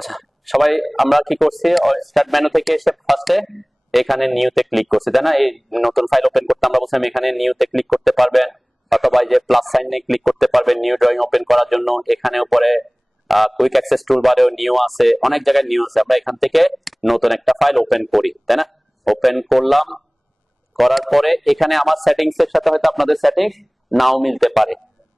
আচ্ছা, সবাই আমরা কি করছি, স্টার্ট মেনু থেকে এসে ফার্স্টে এখানে নিউতে ক্লিক করছি, তাই না? এই নতুন ফাইল ওপেন করতে আমরা বলছিলাম এখানে নিউতে ক্লিক করতে পারবেন, অথবা এই যে প্লাস সাইনে ক্লিক করতে পারবেন নিউ ড্রয়িং ওপেন করার জন্য। এখানে উপরে কুইক অ্যাক্সেস টুলবারেও নিউ আছে, অনেক জায়গায় নিউ আছে। আমরা এখান থেকে নতুন একটা ফাইল ওপেন করি, তাই না? ওপেন করলাম, করার পরে এখানে আমার সেটিংস এর সাথে হয়তো আপনাদের সেটিংস নাও মিলতে পারে।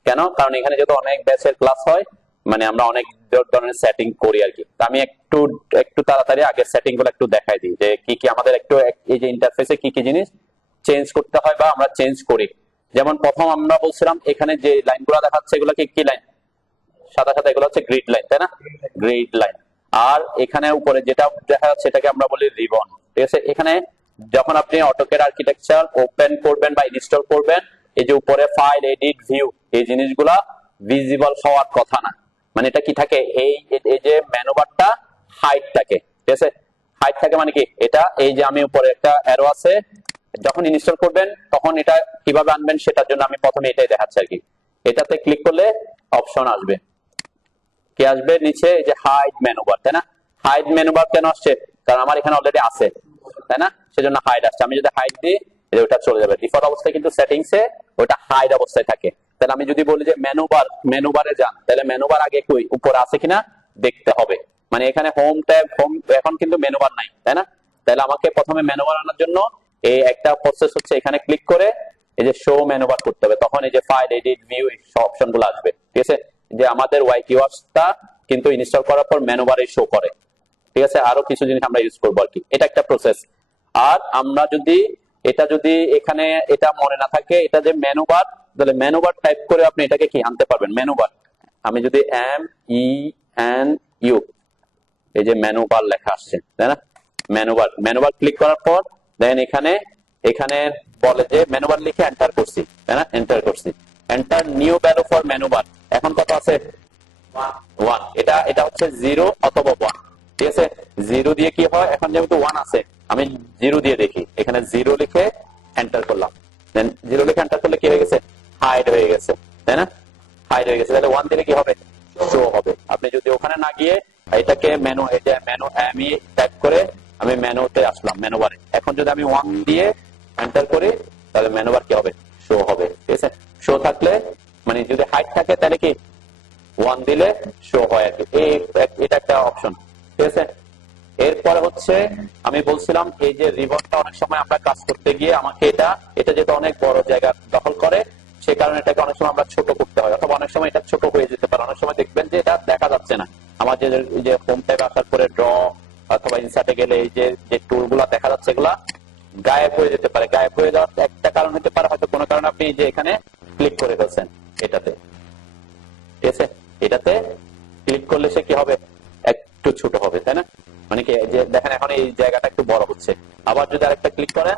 কেন? কারণ এখানে যেহেতু অনেক ব্যাচের ক্লাস হয়, মানে আমরা অনেক ধরনের সেটিং করি আর কি। আমি একটু একটু তাড়াতাড়ি আগের সেটিং গুলো একটু দেখাই দিই যে কি কি আমাদের একটু এই যে ইন্টারফেসে কি কি জিনিস চেঞ্জ করতে হয় বা আমরা চেঞ্জ করি। যেমন প্রথম আমরা বলছিলাম এখানে যে লাইনগুলো দেখাচ্ছে এগুলো কি লাইন? সাদা সাদা, এগুলো হচ্ছে গ্রিড লাইন, তাই না? Grid line. আর এখানে উপরে যেটা দেখা যাচ্ছে সেটাকে আমরা বলি রিবন, ঠিক আছে? এখানে যখন আপনি অটোক্যাড আর্কিটেকচার ওপেন করবেন বা ইনস্টল করবেন, এই যে উপরে ফাইল, এডিট, ভিউ, এই জিনিসগুলা ভিজিবল হওয়ার কথা না। মানে এটা কি থাকে, এই যে মেনু বারটা হাইড থাকে, ঠিক আছে? হাইড থাকে মানে কি, এটা এই যে আমি উপরে একটা অ্যারো আছে, যখন ইনস্টল করবেন তখন এটা কিভাবে আনবেন সেটার জন্য আমি প্রথমে এটাই দেখাচ্ছি আর কি। এটাতে ক্লিক করলে অপশন আসবে, কি আসবে নিচে, এই যে হাইড মেনু বার, তাই না? হাইড মেনু বার কেন আসছে? কারণ আমার এখানে অলরেডি আছে, তাই না? সেজন্য হাইড আসছে। আমি যদি হাইড দিই ওটা চলে যাবে। ডিফল্ট অবস্থায় কিন্তু সেটিংসে ওটা হাইড অবস্থায় থাকে। তাহলে আমি যদি বলি যে মেনু বারে যান, তাহলে মেনু বার আগে কই উপরে আছে কিনা দেখতে হবে। মানে এখানে হোম ট্যাব, হোম, এখন কিন্তু মেনু বার নাই, তাই না? তাহলে আমাকে প্রথমে মেনু বার আনার জন্য এই একটা প্রসেস হচ্ছে, এখানে ক্লিক করে এই যে শো মেনু বার করতে হবে। তখন এই যে ফাইল, এডিট, ভিউ, এই সব অপশন গুলো আসবে, ঠিক আছে? যে আমাদের ওয়াইকিওয়ার্সটা কিন্তু ইনস্টল করার পর মেনু বারে শো করে, ঠিক আছে? আরো কিছু জিনিস আমরা ইউজ করবো আর কি, এটা একটা প্রসেস। আর আমরা যদি এখানে এটা মনে না থাকে, এটা যে মেনু বার, তাহলে মেনু বার টাইপ করে আপনি এটাকে কি আনতে পারবেন, মেনু বার। আমি যদি MENU, এই যে মেনু বার লেখা আসছে, তাই না? মেনু বার ক্লিক করার পর দেন এখানে বলে যে মেনু বার লিখে এন্টার করছি, তাই না? এন্টার করছি, enter new value for menu bar. এখন কত আছে? 1। এটা হচ্ছে 0 অথবা 1, ঠিক আছে? 0 দিয়ে কি হয়, এখন যেহেতু 1 আছে আমি 0 দিয়ে দেখি। এখানে 0 লিখে এন্টার করলাম, দেন 0 লিখে এন্টার করলে কি হয়ে গেছে, হাইড হয়ে গেছে, তাই না? হাইড হয়ে গেছে। তাহলে 1 দিলে কি হবে, শো হবে। আপনি যদি ওখানে না গিয়ে এটাকে মেনু, এই যে মেনু আমি টাইপ করে আমি মেনুতে আসলাম, মেনু বারে। এখন যদি আমি 1 দিয়ে এন্টার করি তাহলে মেনু বার কি হবে, শো হবে, ঠিক আছে? শো থাকলে মানে যদি হাইড থাকে তাহলে কি 1 দিলে শো হয় আর কি। এটা একটা অপশন, ঠিক আছে? এরপরে হচ্ছে আমি বলছিলাম এই যে রিবনটা অনেক সময় আমরা কাজ করতে গিয়ে আমাকে এটা যেহেতু অনেক বড় জায়গা দখল করে, সে কারণে এটাকে অনেক সময় আমরা ছোট করতে হয়, অথবা অনেক সময় এটা ছোট হয়ে যেতে পারে। অনেক সময় দেখবেন যে এটা দেখা যাচ্ছে না। আমার যে হোম ট্যাবে আসার পরে ড্র অথবা ইনসার্টে গেলে এই যে টুল গুলা দেখা যাচ্ছে, এগুলা গায়েব হয়ে যেতে পারে। গায়েব হয়ে যাওয়ার একটা কারণ হতে পারে হয়তো কোনো কারণে আপনি যে এখানে ক্লিক করে ফেলছেন এটাতে, ঠিক আছে? এটাতে ক্লিক করলে সে কি হবে, একটু ছোট হবে, তাই না? মানে কি যে দেখেন এখন এই জায়গাটা একটু বড় হচ্ছে। আবার যদি আরেকটা ক্লিক করেন,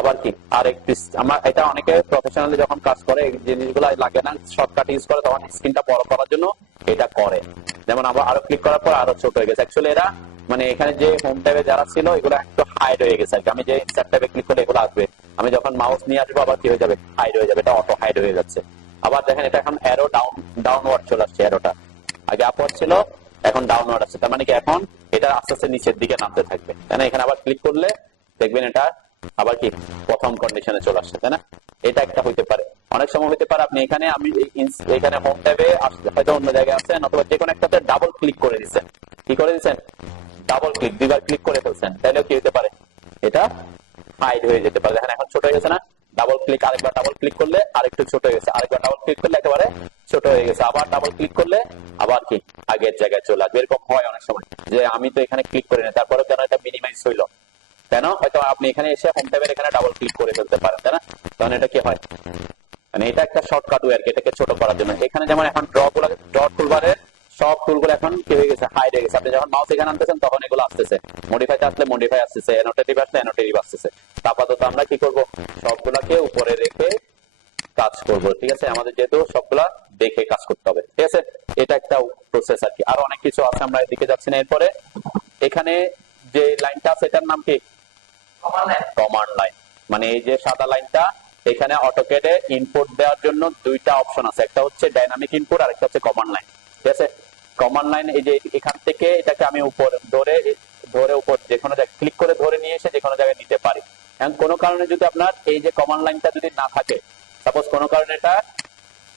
আবার কি আরেকটু, আমার এটা অনেকে প্রফেশনালি যখন কাজ করে এই জিনিসগুলো লাগে না, শর্টকাট ইউজ করে, তখন স্ক্রিনটা বড় করার জন্য এটা করে। যেমন আবার আরো ক্লিক করার পর আরো ছোট হয়ে গেছে। অ্যাকচুয়ালি এরা মানে এখানে যে হোম ট্যাবে যারা ছিল এগুলো একটু হাইড হয়ে গেছে আর কি। আমি যে ইনসার্ট ট্যাবে ক্লিক করলে এগুলো আসবে, আমি যখন মাউস নিয়ে আসবো আবার কি হয়ে যাবে, হাইড হয়ে যাবে। এটা অটো হাইড হয়ে যাচ্ছে। আবার দেখেন এটা এখন অ্যারো ডাউনওয়ার্ড চলে আসছে। অ্যারোটা আগে আপওয়ার্ড ছিল, এখন ডাউনওয়ার্ড আছে। তার মানে কি এখন এটা আস্তে আস্তে নিচের দিকে নামতে থাকবে, তাই না? এখানে আবার ক্লিক করলে দেখবেন এটা আবার কি প্রথম কন্ডিশনে চলে আসছে, তাই না? এটা একটা হইতে পারে। অনেক সময় হইতে পারে আপনি এখানে এখানে হোম ট্যাবে হয়তো অন্য জায়গায় আছেন, অথবা যে কোনো একটাতে ডাবল ক্লিক করে দিচ্ছেন। কি করে দিচ্ছেন, ডাবল ক্লিক, দুইবার ক্লিক করে ফেলছেন, তাইলেও কি হতে পারে, এটা হাইড হয়ে যেতে পারে। দেখেন এখন ছোট হয়ে গেছে না? ডাবল ক্লিক, আরেকবার ডাবল ক্লিক করলে আরেকটু ছোট হয়ে গেছে, আরেকবার ডাবল ক্লিক করলে একেবারে ছোট হয়ে গেছে, আবার ডাবল ক্লিক করলে আবার কি আগের জায়গায় চলে আসবে। এরকম হয় অনেক সময় যে আমি তো এখানে ক্লিক করি না, তারপরে কেন এটা মিনিমাইজ হইলো, কেন? হয়তো আপনি এখানে এসে হোম ট্যাবের এখানে ডাবল ক্লিক করে ফেলতে পারেন, তাই না? তখন এটা কি হয়, মানে এটা একটা শর্টকাট ওয়ে আর কি, এটাকে ছোট করার জন্য। এখানে যেমন এখন ড্র টুলবারে সব টুলগুলো এখন কি হয়ে গেছে, হাইড হয়ে গেছে। আপনি যখন মাউস এখানে আনতেছেন তখন এগুলো আসতেছে, মডিফাইতে আসলে মডিফাই আসতেছে, অ্যানোটেটিভ আসলে অ্যানোটেটিভ আসতেছে। আপাতত আমরা কি করব, সবগুলাকে উপরে রেখে কাজ করব, ঠিক আছে? আমাদের যেহেতু সবগুলা দেখে কাজ করতে হবে, ঠিক আছে? এটা একটা প্রসেস আর কি। আরো অনেক কিছু আছে, আমরা এদিকে যাচ্ছি না। এরপরে এখানে যে লাইনটা আছে এটার নাম কি, কমান্ড লাইন। মানে এই যে সাদা লাইনটা, এখানে অটোক্যাডে ইনপুট দেওয়ার জন্য দুইটা অপশন আছে, একটা হচ্ছে ডাইনামিক ইনপুট আর একটা হচ্ছে কমান্ড লাইন, ঠিক আছে? কমান্ড লাইন এই যে এখান থেকে এটাকে আমি উপর ধরে ধরে উপর যে কোনো জায়গায় ক্লিক করে ধরে নিয়ে এসে যে কোনো জায়গায় নিতে পারি। এখন কোনো কারণে যদি আপনার এই যে কমান্ড লাইনটা যদি না থাকে, সাপোজ কোনো কারণে এটা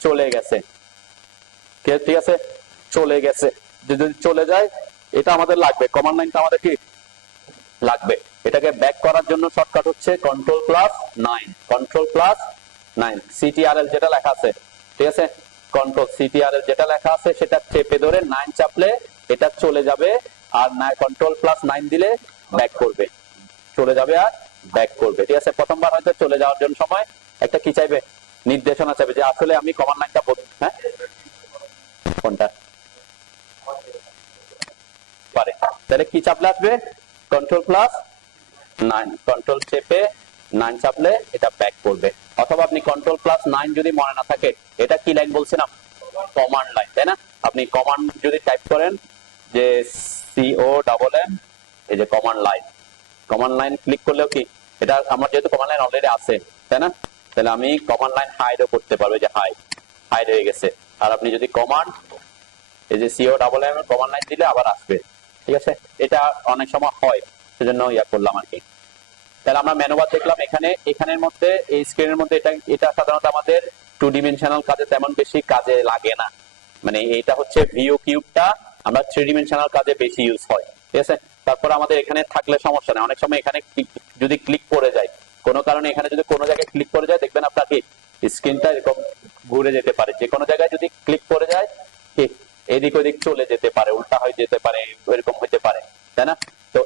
চলে গেছে, ঠিক আছে, চলে গেছে, যদি চলে যায় এটা আমাদের লাগবে, কমান্ড লাইনটা আমাদের কি লাগবে। এটাকে ব্যাক করার জন্য শর্টকাট হচ্ছে Ctrl+9, Ctrl+9, CTRL যেটা লেখা আছে, ঠিক আছে, কন্ট্রোল CTRL যেটা লেখা আছে সেটা চেপে ধরে 9 চাপলে এটা চলে যাবে, আর Ctrl+9 দিলে ব্যাক করবে, চলে যাবে আর ব্যাক করবে, ঠিক আছে। প্রথমবার হয়তো চলে যাওয়ার জন্য সময় একটা কি চাইবে, নির্দেশনা চাইবে যে আসলে আমি কমান্ড লাইনটা হ্যাঁ কোনটা পারে, তাহলে কি চাপলে আসবে Ctrl+9, কন্ট্রোল চেপে 9 চাপলে এটা ব্যাক করবে। অথবা আপনি Ctrl+9 যদি মনে না থাকে, এটা কি লাইন বলছিলাম, কমান্ড লাইন, তাই না? আপনি কমান্ড যদি টাইপ করেন যে COMM, এই যে কমান্ড লাইন ক্লিক করলেও কি এটা আমার যেহেতু কমান্ড লাইন অলরেডি আছে, তাই না, তাহলে আমি কমান্ড লাইন হাইডও করতে পারবো, যে হাইড হয়ে গেছে। আর আপনি যদি কমান্ড এই যে COMM কমান্ড লাইন দিলে আবার আসবে, ঠিক আছে। এটা অনেক সময় হয়, সেজন্য ইয়া করলাম আর কি। তাহলে আমরা মেনুবার দেখলাম এখানের মধ্যে, এই স্ক্রিনের মধ্যে এটা সাধারণত আমাদের 2 ডিমেনশনাল কাজে তেমন বেশি কাজে লাগে না, মানে এটা হচ্ছে ভিউ কিউবটা আমরা 3 ডিমেনশনাল কাজে বেশি ইউজ হয়, ঠিক আছে। তারপর আমাদের এখানে থাকলে সমস্যা নেই, অনেক সময় এখানে যদি ক্লিক করে যায় কোনো কারণে, এখানে যদি কোনো জায়গায় ক্লিক করে যায় দেখবেন আপনার কি স্ক্রিনটা এরকম ঘুরে যেতে পারে, যে কোনো জায়গায় যদি ক্লিক করে যায় কি এদিক ওদিক চলে যেতে পারে, উল্টা হয়ে যেতে পারে, এরকম হতে পারে, তাই না। তো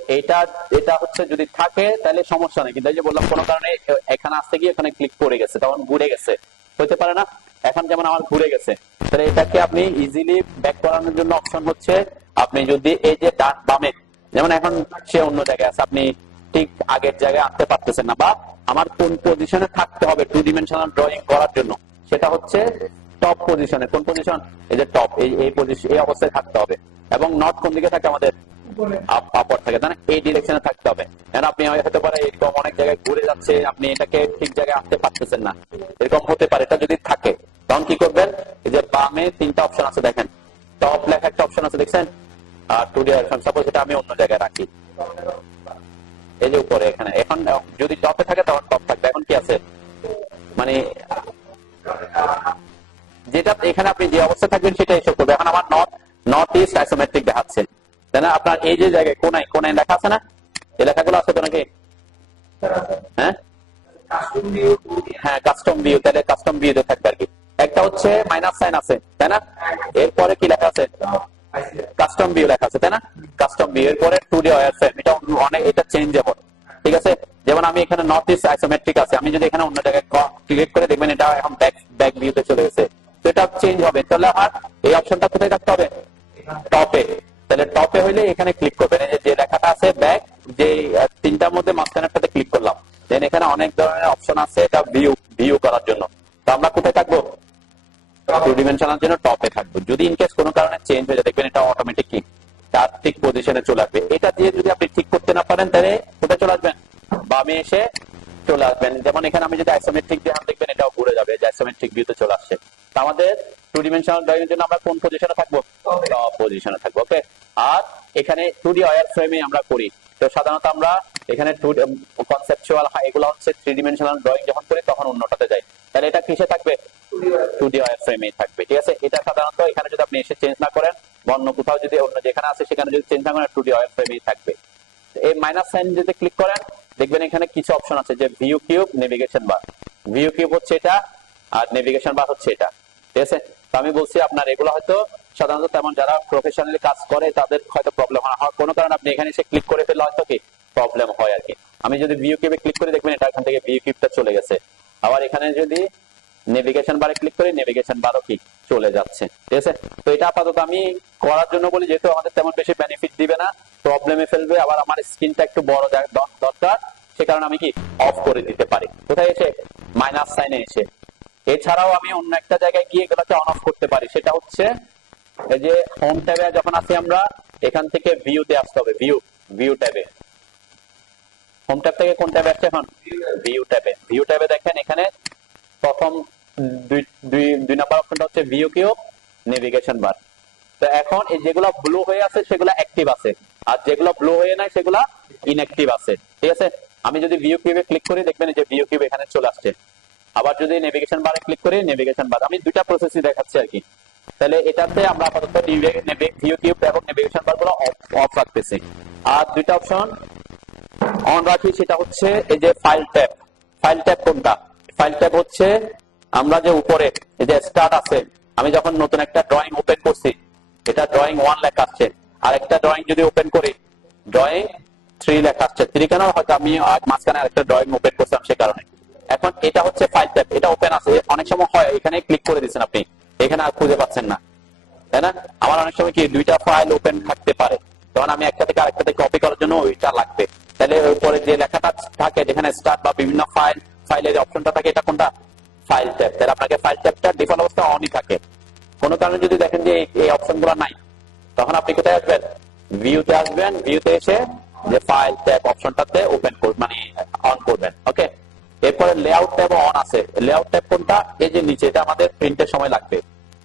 এটা হচ্ছে যদি থাকে তাহলে সমস্যা নেই, কিন্তু এই যে বললাম কোনো কারণে এখানে আসতে গিয়ে এখানে ক্লিক করে গেছে, তখন ঘুরে গেছে, হতে পারে না। এখন যেমন আমার ঘুরে গেছে, তাহলে এটাকে আপনি ইজিলি ব্যাক করানোর জন্য অপশন হচ্ছে আপনি যদি এই যে ডান বামে, যেমন এখন সে অন্য জায়গায় আছে, আপনি ঠিক আগের জায়গায় আনতে পারতেছেন না, বা আমার কোন পজিশনে থাকতে হবে 2 ডিমেনশনাল ড্রয়িং করার জন্য, সেটা হচ্ছে টপ পজিশনে। কোন পজিশন, এই যে টপ, এই পজিশন, এই অবস্থায় থাকতে হবে। এবং নট কোন দিকে থাকে আমাদের, আপার থাকে, তাই না, এই ডিরেকশনে থাকতে হবে। কারণ আপনি হতে পারে এরকম অনেক জায়গায় ঘুরে যাচ্ছে, আপনি এটাকে ঠিক জায়গায় আনতে পারতেছেন না, এরকম হতে পারে। এটা যদি থাকে তখন কি করবেন, এই যে বামে 3টা অপশন আছে দেখেন, টপ লেখা একটা অপশন আছে দেখছেন, আর 2D অপশন, সাপোজ এটা আমি অন্য জায়গায় রাখি, এই যে উপরে এখানে, এখন যদি টপে থাকে তখন টপ থাকবে, এখন কি আছে মানে যেটা এখানে আপনি যে অবস্থায় থাকবেন সেটা এসে করবে। এখন আমার নর্থ ইস্ট আইসোমেট্রিক দেখাচ্ছে, তাই না, আপনার এই যে জায়গায় কোনায় লেখা আছে না, এই লেখাগুলো আছে তো নাকি, হ্যাঁ হ্যাঁ কাস্টম ভিউ, তাহলে কাস্টম ভিউতে থাকবে আর কি। একটা হচ্ছে মাইনাস সাইন আছে, তাই না, এরপরে কি লেখা আছে, কাস্টম ভিউ লেখা আছে, তাই না, কাস্টম ভিউ, এরপরে 2D ওয়্যারফ্রেম, এটা অনেক, এটা চেঞ্জেবল, ঠিক আছে। যেমন আমি এখানে নর্থ ইস্ট আইসোমেট্রিক আছে, আমি যদি এখানে অন্য জায়গায় ক্লিক করে দেখবেন এটা এখন ব্যাক ভিউতে চলে গেছে, তো এটা চেঞ্জ হবে। তাহলে আমার এই অপশনটা কোথায় রাখতে হবে, টপে। তাহলে টপে হইলে এখানে ক্লিক করবেন, এই যে লেখাটা আছে ব্যাক, যে 3টার মধ্যে মাঝখানেরটাতে ক্লিক করলাম, দেন এখানে অনেক ধরনের অপশন আছে, এটা ভিউ করার জন্য। তো আমরা কোথায় থাকবো, 2 ডিমেনশনাল জন্য টপে থাকবো। যদি ইনকেস কোনো কারণে চেঞ্জ হয়ে যায় দেখবেন এটা অটোমেটিক কি তার ঠিক পজিশনে চলে আসবে। এটা দিয়ে যদি আপনি ঠিক করতে না পারেন তাহলে কোথায় চলে আসবেন, বামে এসে চলে আসবেন। যেমন এখানে আমি যদি আইসোমেট্রিক দিয়ে দেখবেন এটাও ঘুরে যাবে, যে আইসোমেট্রিক ভিউতে চলে আসছে। তো আমাদের 2 ডিমেনশনাল ড্রয়িং এর জন্য আমরা কোন পজিশনে থাকবো, টপ পজিশনে থাকবো, ওকে। আর এখানে 2D ওয়্যারফ্রেমে আমরা করি, তো সাধারণত আমরা এখানে কনসেপচুয়াল এগুলো হচ্ছে 3 ডিমেনশনাল ড্রয়িং যখন করি তখন অন্যটাতে যাই, তাহলে এটা কিসে থাকবে, 2D ওয়্যারফ্রেমে থাকবে, ঠিক আছে। এটা সাধারণত এখানে যদি আপনি এসে চেঞ্জ না করেন, অন্য কোথাও যদি অন্য যেখানে আছে সেখানে যদি চেঞ্জ না করেন, 2D ওয়্যারফ্রেমেই থাকবে। এই মাইনাস সাইন যদি ক্লিক করেন দেখবেন এখানে কিছু অপশন আছে, যে ভিউ কিউব, নেভিগেশন বার। ভিউ কিউব হচ্ছে এটা, আর নেভিগেশন বার হচ্ছে এটা, ঠিক আছে। তো আমি বলছি আপনার এগুলো হয়তো সাধারণত তেমন যারা প্রফেশনালি কাজ করে তাদের হয়তো প্রবলেম হয়, কোনো কারণে আপনি এখানে এসে ক্লিক করে ফেললে হয়তো কি প্রবলেম হয় আর কি। আমি যদি ভিউ কিউবে ক্লিক করে দেখবেন এটা এখান থেকে ভিউ কিউবটা চলে গেছে। আবার এখানে যদি নেভিগেশন বারে ক্লিক করি নেভিগেশন বারও কি চলে যাচ্ছে, ঠিক আছে। তো এটা আপাতত আমি করার জন্য বলি, যেহেতু আমাদের তেমন বেশি বেনিফিট দিবে না, প্রবলেমে ফেলবে, আবার আমার স্ক্রিনটা একটু বড় দরকার, সে কারণে আমি কি অফ করে দিতে পারি। কোথায় এসে, মাইনাস সাইনে এসে। এছাড়াও আমি অন্য একটা জায়গায় গিয়ে এগুলোকে অন অফ করতে পারি, সেটা হচ্ছে এই যে হোম ট্যাবে যখন আসি আমরা, এখান থেকে ভিউতে আসতে হবে, ভিউ ট্যাবে। হোম ট্যাব থেকে কোন ট্যাবে আসছে এখন, ভিউ ট্যাবে দেখেন এখানে প্রথম দুই নাম্বার অপশনটা হচ্ছে ভিউ কিউব, নেভিগেশন বার। তো এখন এই যেগুলো ব্লু হয়ে আছে সেগুলো অ্যাক্টিভ আছে, আর যেগুলো ব্লু হয়ে নাই সেগুলো ইনঅ্যাক্টিভ আছে। ঠিক আছে, আমি যদি ভিউ কিউবে ক্লিক করি দেখবেন যে ভিউ কিউব এখানে চলে আসছে। আবার যদি নেভিগেশন বারে ক্লিক করি নেভিগেশন বার, আমি দুইটা প্রসেসই দেখাচ্ছি আর কি। তাহলে এটাতে আমরা আপাতত ভিউ কিউব এবং নেভিগেশন বার গুলো অফ রাখতেছি। আর দুইটা অপশন অন রাখি, সেটা হচ্ছে এই যে ফাইল ট্যাব। ফাইল ট্যাব কোনটা? ফাইল ট্যাব হচ্ছে আমরা যে উপরে এই যে স্টার্ট আছে, আমি যখন নতুন একটা ড্রয়িং ওপেন করছি, এটা ড্রয়িং 1 লেখা আসছে, আর একটা ড্রয়িং যদি ওপেন করি ড্রয়িং 3 লেখা আসছে। 3 কেন? হয়তো আমি মাঝখানে আরেকটা ড্রয়িং ওপেন করছিলাম সে কারণে। এখন এটা হচ্ছে ফাইল ট্যাব, এটা ওপেন আছে। অনেক সময় হয় এখানে ক্লিক করে দিচ্ছেন আপনি, এখানে আর খুঁজে পাচ্ছেন না, তাই না? আমার অনেক সময় কি দুইটা ফাইল ওপেন থাকতে পারে, তখন আমি একটা থেকে আরেকটাতে কপি করার জন্য ওইটা লাগবে। তাহলে উপরে যে লেখাটা থাকে যেখানে স্টার্ট বা বিভিন্ন ফাইলের অপশনটা থাকে, এটা কোনটা? File tab. তাহলে আপনাকে ফাইল ট্যাবটা ডিফল্ট অবস্থা অনই থাকে। কোনো কারণে যদি দেখেন যে এই অপশনগুলো নাই, তখন আপনি কোথায় আসবেন? ভিউতে আসবেন। ভিউতে এসে যে ফাইল ট্যাব অপশনটাতে ওপেন মানে অন করবেন। ওকে, এরপরে লেআউট ট্যাব অন আছে। লেআউট ট্যাব কোনটা? এই যে নিচে, এটা আমাদের প্রিন্টের সময় লাগবে।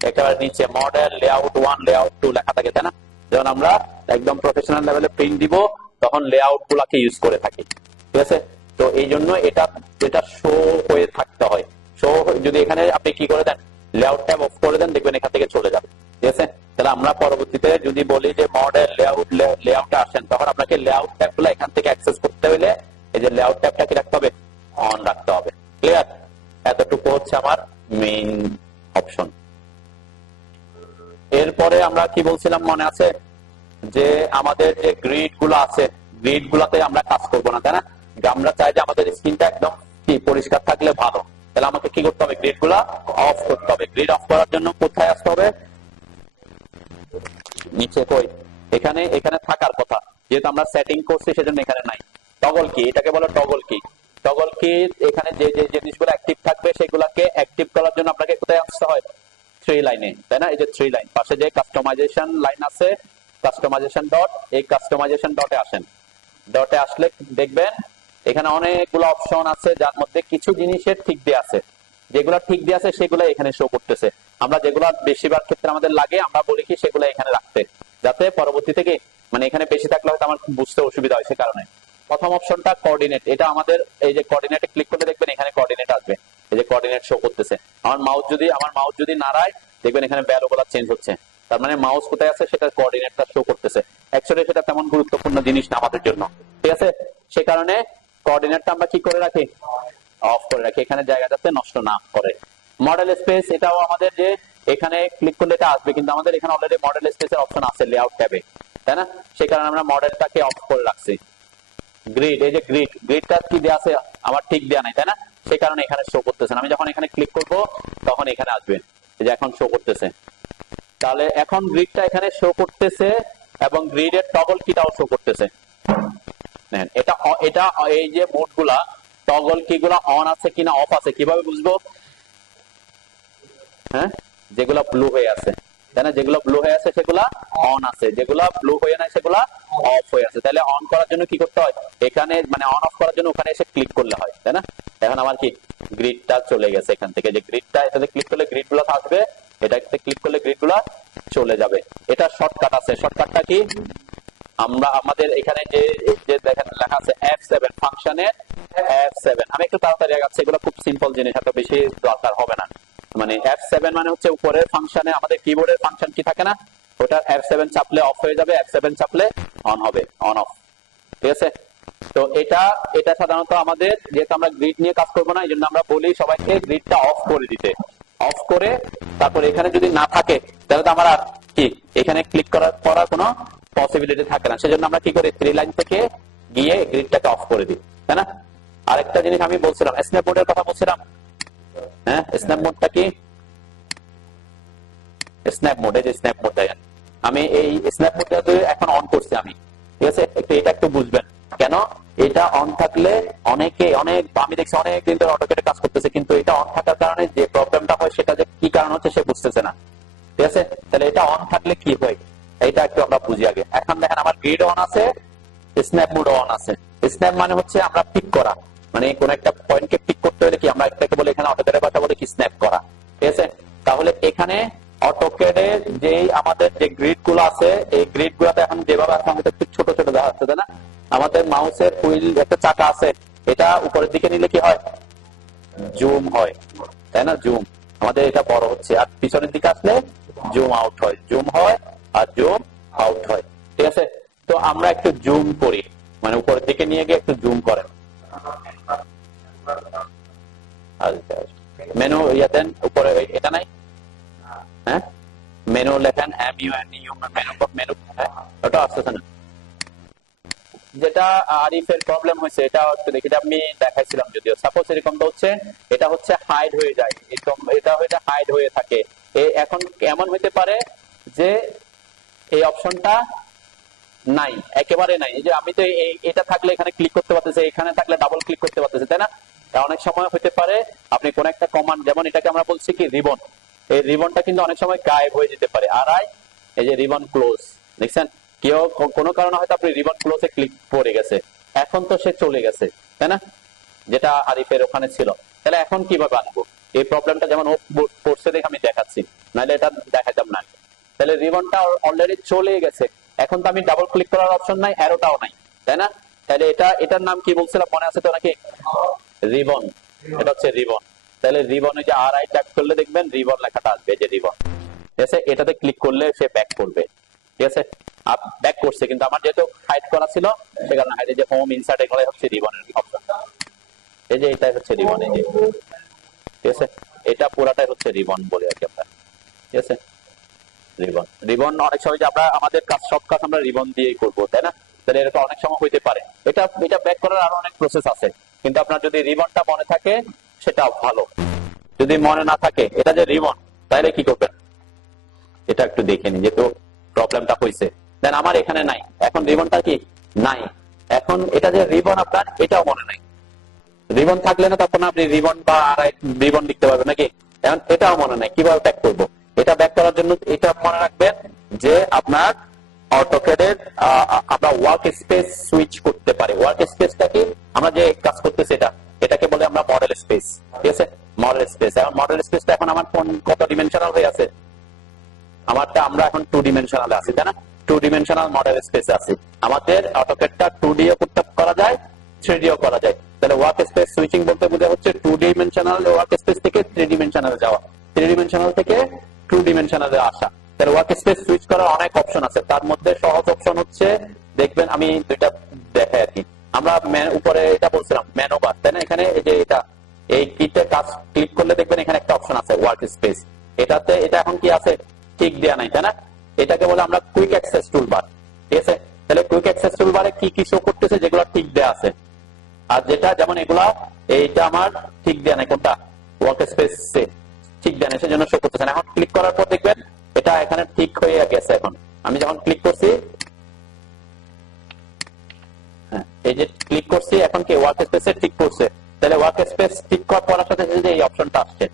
একেবারে নিচে মডেল লেআউট 1 লেআউট 2 লেখা থাকে, তাই না? যখন আমরা একদম প্রফেশনাল লেভেলে প্রিন্ট দিব তখন লেআউট গুলাকে ইউজ করে থাকি। ঠিক আছে, তো এই জন্য এটা শো হয়ে থাকতে হয়। শো যদি এখানে আপনি কি করে দেন, লেআউট ট্যাব অফ করে দেন, দেখবেন এখান থেকে চলে যাবে। ঠিক আছে, তাহলে আমরা পরবর্তীতে যদি বলি যে মডেল লেআউটে আসেন, তখন আপনাকে লেআউট ট্যাব গুলো এখান থেকে অ্যাক্সেস করতে হলে এই যে লেআউট ট্যাবটা কি রাখতে হবে? অন রাখতে হবে। ক্লিয়ার? এতটুকু হচ্ছে আমার মেইন অপশন। এরপরে আমরা কি বলছিলাম মনে আছে? যে আমাদের যে গ্রিড গুলো আছে, গ্রিড গুলাতে আমরা কাজ করবো না, তাই না? আমরা চাই যে আমাদের স্ক্রিনটা একদম কি পরিষ্কার থাকলে ভালো। তাহলে আমাকে কি করতে হবে? গ্রিড গুলা অফ করতে হবে। গ্রিড অফ করার জন্য কোথায় আসতে হবে? নিচে কই? এখানে থাকার কথা, যেহেতু আমরা সেটিং করছি সেজন্য এখানে নাই। টগল কি, এটাকে বলে টগল কি। টগল কি এখানে যে যে জিনিসগুলো অ্যাক্টিভ থাকবে সেগুলোকে অ্যাক্টিভ করার জন্য আপনাকে কোথায় আসতে হয়? 3 লাইনে, তাই না? এই যে 3 লাইন পাশে যে কাস্টমাইজেশন লাইন আছে, কাস্টমাইজেশন ডট, এই কাস্টমাইজেশন ডটে আসেন। ডটে আসলে দেখবেন এখানে অনেকগুলো অপশন আছে, যার মধ্যে কিছু জিনিসের ঠিক দিয়ে আছে। যেগুলো ঠিক দিয়ে আছে সেগুলো এখানে শো করতেছে। আমরা যেগুলো বেশিরভাগ ক্ষেত্রে আমাদের লাগে আমরা বলি কি সেগুলো এখানে রাখতে, যাতে পরবর্তী থেকে মানে এখানে বেশি থাকলে হয়তো আমার বুঝতে অসুবিধা হয় সে কারণে। প্রথম অপশনটা কোঅর্ডিনেট, এটা আমাদের এই যে কোঅর্ডিনেটে ক্লিক করলে দেখবেন এখানে কোঅর্ডিনেট আসবে, এই যে কোঅর্ডিনেট শো করতেছে। আমার মাউস যদি নাড়ায় দেখবেন এখানে ভ্যালুগুলো চেঞ্জ হচ্ছে, তার মানে মাউস কোথায় আছে সেটা কোঅর্ডিনেটটা শো করতেছে। অ্যাকচুয়ালি সেটা তেমন গুরুত্বপূর্ণ জিনিস না আমাদের জন্য, ঠিক আছে? সে কারণে কোঅর্ডিনেটটা আমরা কি করে রাখি? অফ করে রাখি, এখানে জায়গা যাতে নষ্ট না করে। মডেল স্পেস, এটাও আমাদের যে এখানে ক্লিক করলে এটা আসবে, কিন্তু আমাদের এখানে অলরেডি মডেল স্পেসের অপশন আছে লেআউট ট্যাবে, তাই না? সে কারণে আমরা মডেলটাকে অফ করে রাখছি। গ্রিড, এই যে গ্রিডটা কি দেয়া আছে? আমার ঠিক দেয়া নাই, তাই না? সে কারণে এখানে শো করতেছে না। আমি যখন এখানে ক্লিক করব তখন এখানে আসবে, এই যে এখন শো করতেছে। তাহলে এখন গ্রিডটা এখানে শো করতেছে এবং গ্রিডের টগল কিটাও শো করতেছে। এটা এটা এই যে মোডগুলা টগল কিগুলা অন আছে কিনা অফ আছে কিভাবে বুঝবো? হ্যাঁ, যেগুলা ব্লু হয়ে আছে, তাই না? যেগুলো ব্লু হয়ে আছে সেগুলা অন আছে, যেগুলা ব্লু হয়ে নাই সেগুলা অফ হয়ে আছে। তাহলে অন করার জন্য কি করতে হয়? এখানে মানে অন অফ করার জন্য ওখানে এসে ক্লিক করলে হয়, তাই না? এখন আমার কি গ্রিডটা চলে গেছে এখান থেকে, যে গ্রিডটা এটাতে ক্লিক করলে গ্রিড গুলো আসবে, এটাতে ক্লিক করলে গ্রিড গুলো চলে যাবে। এটা শর্টকাট আছে। শর্টকাটটা কি? আমরা আমাদের এখানে যে দেখেন লেখা আছে F7 ফাংশনে F7, আমি একটু তাড়াতাড়ি আগাচ্ছি, এগুলো খুব সিম্পল জিনিস, এত বেশি দরকার হবে না। মানে F7 মানে হচ্ছে উপরের ফাংশনে আমাদের কিবোর্ডের ফাংশন কি থাকে না, ওটা F7 চাপলে অফ হয়ে যাবে, F7 চাপলে অন হবে, অন অফ। ঠিক আছে, তো এটা সাধারণত আমাদের যেহেতু আমরা গ্রিড নিয়ে কাজ করবো না, এই জন্য আমরা বলি সবাইকে গ্রিডটা অফ করে দিতে। অফ করে তারপর এখানে যদি না থাকে তাহলে তো আমার আর কি এখানে ক্লিক করার কোনো পসিবিলিটি থাকে না। সেজন্য আমরা কি করি? 3 লাইন থেকে গিয়ে গ্রিডটাকে অফ করে দিই, তাই না? আরেকটা জিনিস আমি বলছিলাম, স্ন্যাপ মোডের কথা বলছিলাম। হ্যাঁ, স্ন্যাপ মোডটা কি? স্ন্যাপ মোড, এই যে স্ন্যাপ মোড দেখেন, আমি এই স্ন্যাপ মোডটা এখন অন করছি আমি, ঠিক আছে? এটা একটু বুঝবেন কেন এটা অন থাকলে আমি দেখছি অনেক দিন ধরে অটোকেটে কাজ করতেছে, কিন্তু এটা অন থাকার কারণে যে প্রবলেমটা হয় সেটা যে কি কারণ হচ্ছে সে বুঝতেছে না। ঠিক আছে, তাহলে এটা অন থাকলে কি হয় এটা একটু আমরা বুঝি আগে। এখন দেখেন আমার গ্রিড অন আছে, স্ন্যাপ মোড অন আছে। স্ন্যাপ মানে হচ্ছে আমরা পিক করা, মানে কোন একটা পয়েন্টকে পিক করতে হলে কি আমরা একটাকে বলে এখানে অটোকেটের ভাষা বলে কি স্ন্যাপ করা। ঠিক আছে, তাহলে এখানে অটোক্যাডে যে আমাদের যে গ্রিড গুলো আছে এই গ্রিড গুলাতে এখন যেভাবে আছে আমাদের একটু ছোট ছোট দেখা যাচ্ছে, তাই না? আমাদের মাউসের হুইল একটা চাকা আছে, এটা উপরের দিকে নিলে কি হয়? জুম হয়, তাই না? জুম আমাদের এটা বড় হচ্ছে, আর পিছনের দিকে আসলে জুম আউট হয়, জুম হয় আর জুম আউট হয়, ঠিক আছে? তো আমরা একটু জুম করি, মানে উপরের দিকে নিয়ে গিয়ে একটু জুম করেন। মেনু ইয়া দেন উপরে, এটা নাই? হ্যাঁ, মেনু লেখেন মেনু, ওটা আসতেছে না। যেটা আরিফের প্রবলেম হয়েছে এটা একটু দেখি, আমি দেখাইছিলাম যদিও। সাপোজ এরকমটা হচ্ছে, এটা হচ্ছে হাইড হয়ে যায়, এটা হচ্ছে হাইড হয়ে থাকে। এখন এমন হইতে পারে যে এই অপশনটা নাই, একেবারে নাই। যে আমি তো এটা থাকলে এখানে ক্লিক করতে পারতেছি, এখানে থাকলে ডাবল ক্লিক করতে পারতেছি, তাই না? অনেক সময় হতে পারে আপনি কোন একটা কমান্ড, যেমন এটাকে আমরা বলছি কি রিবন, এই রিবনটা কিন্তু অনেক সময় গায়েব হয়ে যেতে পারে। আর এই যে রিবন ক্লোজ, দেখছেন? কেউ কোনো কারণে হয়তো আপনি রিবন ক্লোজে ক্লিক করে গেছে, এখন তো সে চলে গেছে, তাই না? যেটা আরিফের ওখানে ছিল। তাহলে এখন কিভাবে আনবো এই প্রবলেমটা? যেমন ও পড়ছে দেখে আমি দেখাচ্ছি, নাহলে এটা দেখাতাম না। তাহলে রিবনটা অলরেডি চলে গেছে, এখন তো আমি ডাবল ক্লিক করার অপশন নাই, অ্যারোটাও নাই, তাই না? তাহলে এটার নাম কি বলছিলাম মনে আছে তো নাকি? রিবন, এটা হচ্ছে রিবন। তাহলে রিবনে যে আর আই ট্যাপ করলে দেখবেন রিবন লেখাটা আসবে, যে রিবন, ঠিক আছে? এটাতে ক্লিক করলে সে ব্যাক করবে, ঠিক আছে? ব্যাক করছে, কিন্তু আমার যেহেতু হাইড করা ছিল সে কারণে হাইড, যে হোম ইনসার্ট এগুলো হচ্ছে রিবনের অপশনটা, এই যে এটাই হচ্ছে রিবন, এই যে, ঠিক আছে? এটা পুরাটাই হচ্ছে রিবন বলে আর কি আমরা, ঠিক আছে? রিবন, রিবন অনেক সময় যে আমরা আমাদের কাজ, সব কাজ আমরা রিবন দিয়েই করবো, তাই না? তাহলে এরকম অনেক সময় হইতে পারে। এটা ব্যাক করার আরো অনেক প্রসেস আছে, কিন্তু আপনার যদি রিবনটা মনে থাকে সেটা ভালো। যদি মনে না থাকে এটা যে রিবন, তাহলে কি করবেন এটা একটু দেখে নিন, যেহেতু প্রবলেমটা হয়েছে। দেন আমার এখানে নাই, এখন রিবনটা কি নাই, এখন এটা যে রিবন আপনার এটাও মনে নাই। রিবন থাকলে না তখন আপনি রিবন বা আড়াই রিবন লিখতে পারবেন নাকি? এখন এটাও মনে নাই, কিভাবে ব্যাক করবো? এটা ব্যাক করার জন্য এটা মনে রাখবেন যে আপনার অটোক্যাডের আমরা ওয়ার্ক স্পেস সুইচ করতে পারি। ওয়ার্ক স্পেসটা কি? আমরা যে কাজ করতেছি এটাকে বলে আমরা মডেল স্পেস, ঠিক আছে? Model space. এখন মডেল স্পেসটা এখন আমার কোন কত ডিমেনশনাল হয়ে আছে? আমারটা আমরা এখন 2 ডিমেনশনালে আছি, তাই না? 2 ডিমেনশনাল মডেল স্পেসে আছি। আমাদের অটোক্যাডটা 2D ও করা যায়, 3D ও করা যায়। তাহলে ওয়ার্ক স্পেস সুইচিং বলতে বোঝা হচ্ছে 2 ডিমেনশনাল ওয়ার্ক স্পেস থেকে 3 ডিমেনশনালে যাওয়া, 3 ডিমেনশনাল থেকে 2 ডিমেনশনালে আসা। তাহলে ওয়ার্ক স্পেস সুইচ করার অনেক অপশন আছে, তার মধ্যে সহজ অপশন হচ্ছে, দেখবেন আমি দুইটা দেখাই আর কি। আমরা উপরে এটা বলছিলাম মেনু বার, তাই না? এখানে এই যে এই কিতে কাজ ক্লিক করলে দেখবেন এখানে একটা অপশন আছে ওয়ার্ক স্পেস। এটা এখন কি আছে? টিক দেয়া নাই, তাই না? এটাকে বলে আমরা কুইক অ্যাক্সেস টুলবার, ঠিক আছে? তাহলে কুইক অ্যাক্সেস টুলবারে কি কি শো করতেছে? যেগুলো টিক দেয়া আছে, আর যেটা যেমন এগুলা, এইটা আমার ঠিক দেয়া নাই, কোনটা? ওয়ার্ক স্পেসে ঠিক দেয়া নাই, সেজন্য শো করতেছে না। এখন ক্লিক করার পর দেখবেন এটা এখানে ঠিক হয়ে গেছে। এখন আমি যখন ক্লিক করছি, এই যে ক্লিক করছি, এখন কি ওয়ার্ক স্পেসে ঠিক করছে। তাহলে ওয়ার্ক স্পেস ঠিক করার সাথে সাথে এই অপশনটা আসছে,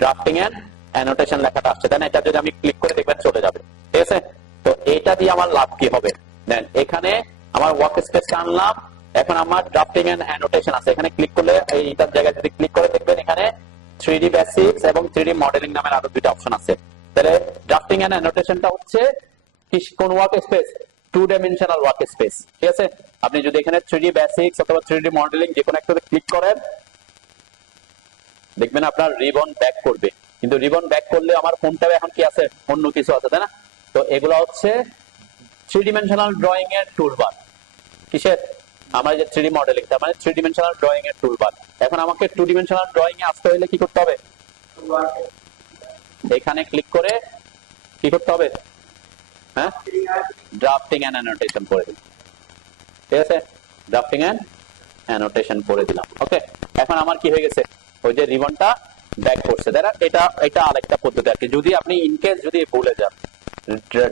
ড্রাফটিং এন্ড অ্যানোটেশন লেখাটা আসছে, তাই না? এটা যদি আমি ক্লিক করে দেখবেন চলে যাবে, ঠিক আছে? তো এটা দিয়ে আমার লাভ কি হবে? দেন এখানে আমার ওয়ার্ক স্পেসটা আনলাম, এখন আমার ড্রাফটিং এন্ড অ্যানোটেশন আছে, এখানে ক্লিক করলে এইটার জায়গায় যদি ক্লিক করে দেখবেন এখানে 3D বেসিক্স এবং 3D মডেলিং নামের আরো দুইটা অপশন আছে। তাহলে ড্রাফটিং এন্ড অ্যানোটেশনটা হচ্ছে কোন work space? 2 dimensional work space, ঠিক আছে? আপনি যদি এখানে 3D বেসিক্স অথবা 3D মডেলিং যে কোনো একটাতে ক্লিক করেন, দেখবেন আপনার রিবন ব্যাক করবে। কিন্তু রিবন ব্যাক করলে আমার ফোনটাও এখন কি আছে? অন্য কিছু আছে, তাই না? তো এগুলো হচ্ছে 3 ডিমেনশনাল ড্রয়িং এর টুলবার। কিসের? আমার যে 3D মডেলিং, তার মানে 3 ডিমেনশনাল ড্রয়িং এর টুলবার। এখন আমাকে 2 ডিমেনশনাল ড্রয়িং এ আসতে হলে কি করতে হবে? এখানে ক্লিক করে কি করতে হবে? হ্যাঁ, ড্রাফটিং এন্ড অ্যানোটেশন করে দিন, ঠিক আছে? ড্রাফটিং এন্ড অ্যানোটেশন করে দিলাম, ওকে? এখন আমার কি হয়ে গেছে? ওই যে রিবনটা ব্যাক করছে, তাই না? এটা আরেকটা পদ্ধতি আর কি, যদি আপনি ইনকেস যদি ভুলে যান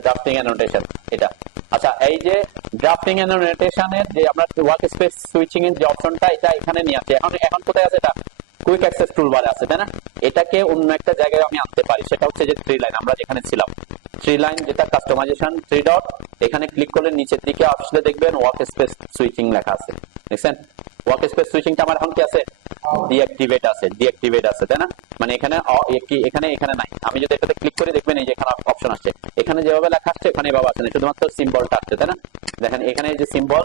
ড্রাফটিং অ্যানোটেশন এটা। আচ্ছা, এই যে ড্রাফটিং অ্যানোটেশনের যে আমরা ওয়ার্ক স্পেস সুইচিং এর যে অপশনটা, এটা এখানে নিয়ে আসছে। এখন কোথায় আছে? এটা কুইক অ্যাক্সেস টুলবারে আছে, তাই না? এটাকে অন্য একটা জায়গায় আমি আনতে পারি, সেটা হচ্ছে যে 3 লাইন, আমরা যেখানে ছিলাম 3 লাইন, যেটা কাস্টমাইজেশন 3 ডট, এখানে ক্লিক করলে নিচের দিকে আসলে দেখবেন ওয়ার্ক স্পেস সুইচিং লেখা আছে, দেখছেন? ওয়ার্ক স্পেস সুইচিংটা আমার এখন কি আছে, ডিঅ্যাক্টিভেট আছে তাই না? মানে এখানে এখানে নাই। আমি যদি এটাতে ক্লিক করি দেখবেন এই যে এখানে অপশন আসছে, এখানে যেভাবে লেখা আসছে এখানে এভাবে আসছে না, শুধুমাত্র সিম্বলটা আসছে তাই না? দেখেন এখানে এই যে সিম্বল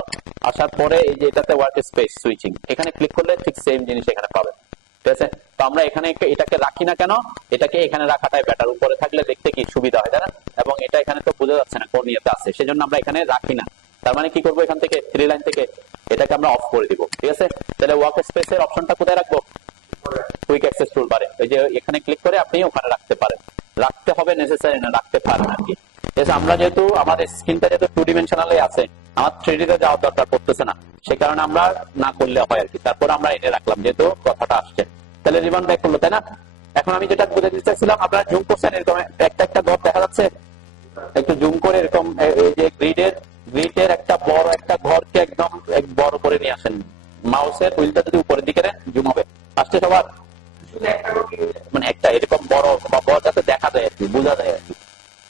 আসার পরে এই যে এটাতে ওয়ার্ক স্পেস সুইচিং, এখানে ক্লিক করলে ঠিক সেম জিনিস এখানে পাবেন। ঠিক আছে, তো আমরা এখানে এটাকে রাখি না কেন, এটাকে এখানে রাখাটাই বেটার, উপরে থাকলে দেখতে কি সুবিধা হয় তাই না? এবং এটা এখানে তো বোঝা যাচ্ছে না কোন ইয়েতে আছে, সেজন্য আমরা এখানে রাখি না। তার মানে কি করবো, এখান থেকে 3 লাইন থেকে এটাকে আমরা অফ করে দিব। ঠিক আছে, তাহলে ওয়ার্ক স্পেসের অপশনটা কোথায় রাখবো, কুইক অ্যাক্সেস টুলবারে, এই যে এখানে ক্লিক করে আপনি ওখানে রাখতে পারেন। রাখতে হবে নেসেসারি না, রাখতে পারেন আর কি। আমরা যেহেতু আমাদের স্ক্রিনটা যেহেতু 2 ডিমেনশনালে আছে, আমার 3D তে যাওয়ার দরকার পড়তেছে না, সে কারণে আমরা না করলে হয় আর কি। তারপর আমরা এনে রাখলাম যেহেতু কথাটা আসছে। তাহলে রিবন ব্যাক করলো তাই না? এখন আমি যেটা বুঝে দিতে চাইছিলাম, আপনারা জুম করছেন, এরকম একটা ঘর দেখা যাচ্ছে, একটু জুম করে এরকম এই যে গ্রিডের একটা বড় একটা ঘরকে একদম বড় করে নিয়ে আসেন, মাউসের হুইলটা যদি উপরের দিকে নেন জুম হবে। আসছে সবার? মানে একটা এরকম বড় ঘর যাতে দেখা যায় আর কি, বোঝা যায় আর কি,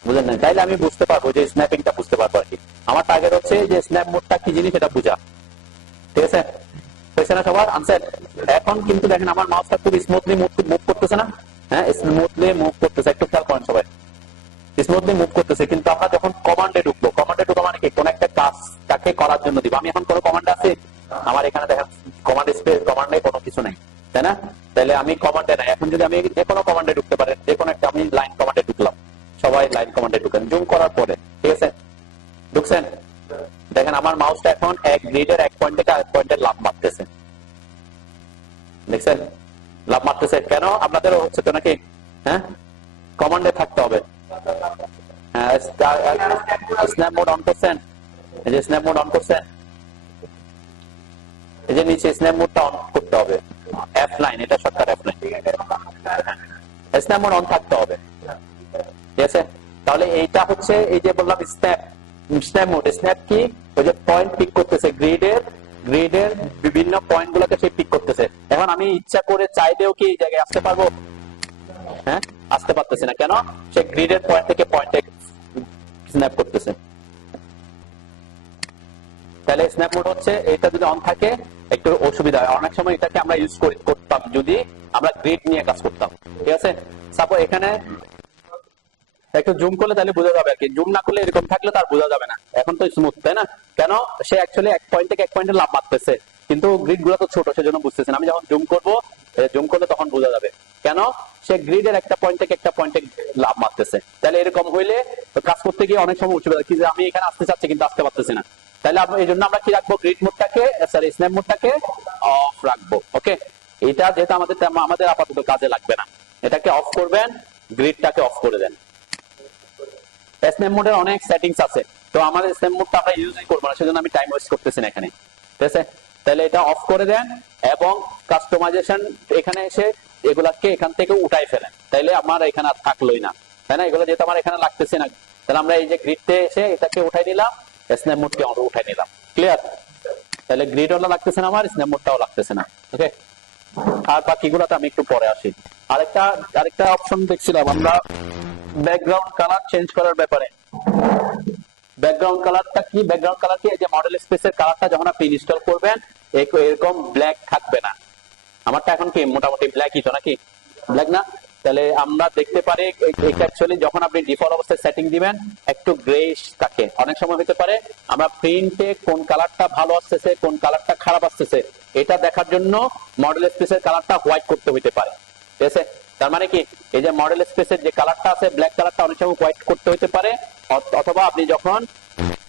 বুঝেন না? তাইলে আমি বুঝতে পারবো যে স্ন্যাপিংটা বুঝতে পারবো আর কি। আমার টার্গেট হচ্ছে যে স্ন্যাপ মোডটা কি জিনিস এটা বোঝা। ঠিক আছে, হয়েছে না সবার আনসার? এখন কিন্তু দেখেন আমার মাউসটা খুব স্মুথলি মুভ করতেছে না? হ্যাঁ, স্মুথলি মুভ করতেছে, একটু খেয়াল করেন সবাই, স্মুথলি মুভ করতেছে। কিন্তু আমরা যখন কমান্ডে ঢুকবো, কমান্ডে ঢুকবো মানে কি, কোন একটা কাজটাকে করার জন্য দিব। আমি এখন কোনো কমান্ড আছে আমার এখানে, দেখেন কমান্ড স্পেস, কমান্ডে কোনো কিছু নাই তাই না? তাহলে আমি কমান্ডে নাই। এখন যদি আমি যে কোনো কমান্ডে ঢুকতে পারেন, যে কোনো একটা, আমি লাইন কমান্ডে ঢুকলাম, সবাই লাইন কমান্ডে ঢুকেন জুম করার পরে। ঠিক আছে, ঢুকছেন? দেখেন আমার মাউসটা এখন এক গ্রিডের এক পয়েন্ট থেকে আরেক পয়েন্টে লাভ মারতেছে, দেখছেন? লাভ মারতেছে কেন? আপনাদেরও হচ্ছে তো নাকি? হ্যাঁ, কমান্ডে থাকতে হবে। স্ন্যাপ মোড অন করছেন, এই যে স্ন্যাপ মোড অন করছেন, এই যে নিচে স্ন্যাপ মোডটা অন করতে হবে, F9, এটা shortcut F9, snap mode on থাকতে হবে। ঠিক আছে, তাহলে এইটা হচ্ছে এই যে বললাম স্ন্যাপ মোড। স্ন্যাপ কি? ওই যে পয়েন্ট পিক করতেছে, গ্রিডের বিভিন্ন পয়েন্ট গুলোকে সে পিক করতেছে। এখন আমি ইচ্ছা করে চাইলেও কি এই জায়গায় আসতে পারবো? হ্যাঁ, আসতে পারতেছি না কেন? সে গ্রিডের পয়েন্ট থেকে পয়েন্টে স্ন্যাপ করতেছে। তাহলে স্ন্যাপ মোড হচ্ছে এটা যদি অন থাকে একটু অসুবিধা হয়। অনেক সময় এটাকে আমরা ইউজ করতাম যদি আমরা গ্রিড নিয়ে কাজ করতাম। ঠিক আছে, সাপোজ এখানে একটু জুম করলে তাহলে বোঝা যাবে আর কি, জুম না করলে এরকম থাকলে তার বোঝা যাবে না। এখন তো স্মুথ তাই না? কেন? সে অ্যাকচুয়ালি এক পয়েন্ট থেকে এক পয়েন্টে লাভ মারতেছে, কিন্তু গ্রিড গুলো তো ছোট, সেজন্য বুঝতেছেন। আমি যখন জুম করবো, জুম করলে তখন বোঝা যাবে কেন সে গ্রিডের একটা পয়েন্ট থেকে একটা পয়েন্টে লাভ মারতেছে। তাহলে এরকম হইলে কাজ করতে গিয়ে অনেক সময় অসুবিধা কি, যে আমি এখানে আসতে চাচ্ছি কিন্তু আসতে পারতেছি না। তাহলে এই জন্য আমরা কি রাখবো, গ্রিড মোডটাকে, সরি স্ন্যাপ মোডটাকে অফ রাখবো। ওকে, এটা যেহেতু আমাদের আপাতত কাজে লাগবে না, এটাকে অফ করবেন, গ্রিডটাকে অফ করে দেন। স্ন্যাপ মোডের অনেক সেটিংস আছে, তো আমাদের স্ন্যাপ মোডটা আমরা ইউজই করবো না, সেজন্য আমি টাইম ওয়েস্ট করতেছি না এখানে। ঠিক আছে, তাহলে এটা অফ করে দেন এবং কাস্টমাইজেশন এখানে এসে এগুলাকে এখান থেকে উঠাই ফেলেন, তাইলে আমার এখানে আর থাকলোই না তাই না? এগুলো যেহেতু আমার এখানে লাগতেছে না, তাহলে আমরা এই যে গ্রিডতে এসে এটাকে উঠাই নিলাম, স্ন্যাপ মোডকে উঠাই নিলাম। ক্লিয়ার? তাহলে গ্রিড ওলা লাগতেছে না, আমার স্ন্যাপ মোডটাও লাগতেছে না। ওকে, আর বাকিগুলোতে আমি একটু পরে আসি। আরেকটা অপশন দেখছিলাম আমরা, ব্যাকগ্রাউন্ড কালার চেঞ্জ করার ব্যাপারে। ব্যাকগ্রাউন্ড কালারটা কি? ব্যাকগ্রাউন্ড কালার কি? এই যে মডেল স্পেসের কালারটা যখন আপনি ইনস্টল করবেন এরকম ব্ল্যাক থাকবে না। আমারটা এখন কি মোটামুটি ব্ল্যাকই তো নাকি? ব্ল্যাক না? তাহলে আমরা দেখতে পারি অ্যাকচুয়ালি যখন আপনি ডিফল্ট অবস্থায় সেটিং দিবেন একটু গ্রেইশ থাকে। অনেক সময় হতে পারে আমরা প্রিন্টে কোন কালারটা ভালো আসতেছে কোন কালারটা খারাপ আসতেছে এটা দেখার জন্য মডেল স্পেসের কালারটা হোয়াইট করতে হতে পারে। ঠিক আছে, তার মানে কি এই যে মডেল স্পেসের যে কালারটা আছে ব্ল্যাক কালারটা অনেক সময় হোয়াইট করতে হতে পারে, অথবা আপনি যখন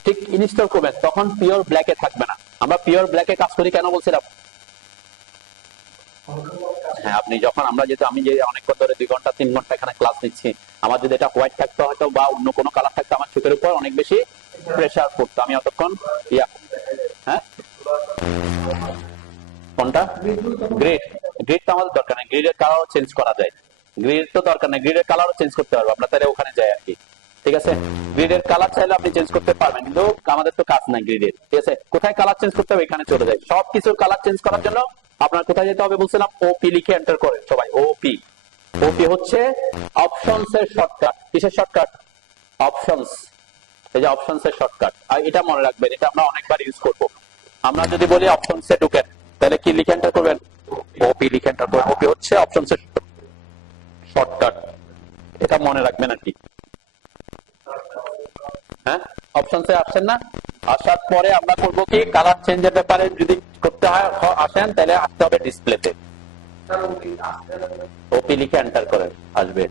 ঠিক ইনস্টল করবেন তখন পিওর ব্ল্যাকে থাকবে না। আমরা পিওর ব্ল্যাকে কাজ করি কেন বলছিলাম? হ্যাঁ, আপনি যখন আমি যে অনেকক্ষণ ধরে 2 ঘন্টা 3 ঘন্টা এখানে ক্লাস নিচ্ছি, আমার যদি এটা হোয়াইট থাকতো হয়তো বা অন্য কোনো কালার থাকতো, আমার চোখের উপর অনেক বেশি প্রেসার পড়তো, আমি অতক্ষণ হ্যাঁ কোনটা গ্রিড তো আমাদের দরকার নেই, গ্রিডের কালারও চেঞ্জ করা যায়। গ্রিড তো দরকার নেই, গ্রিডের কালারও চেঞ্জ করতে পারবো আমরা, তাহলে ওখানে যাই আর কি। ঠিক আছে, গ্রিডের কালার চাইলে আপনি চেঞ্জ করতে পারবেন, কিন্তু আমাদের তো কাজ নাই গ্রিডের। ঠিক আছে, কোথায় কালার চেঞ্জ করতে হবে এখানে চলে যায়। সবকিছুর কালার চেঞ্জ করার জন্য আপনার কোথায় যেতে হবে বলছিলাম? ওপি লিখে এন্টার করেন সবাই। ওপি হচ্ছে অপশনস এর শর্টকাট। কিসের শর্টকাট? অপশনস। এই যে অপশনস এর শর্টকাট, আর এটা মনে রাখবেন, এটা আমরা অনেকবার ইউজ করব। আমরা যদি বলি অপশনস এ ঢুকেন, তাহলে কি লিখে এন্টার করবেন? ওপি লিখে এন্টার করবেন। ওপি হচ্ছে অপশনস এর শর্টকাট, এটা মনে রাখবেন আর কি। হ্যাঁ, অপশনসে আসছেন না? আসার পরে আমরা করব কি, কালার চেঞ্জের ব্যাপারে যদি করতে হয় আসেন, তাহলে আসতে হবে ডিসপ্লেতে। ওপি লিখে এন্টার করেন, আসবে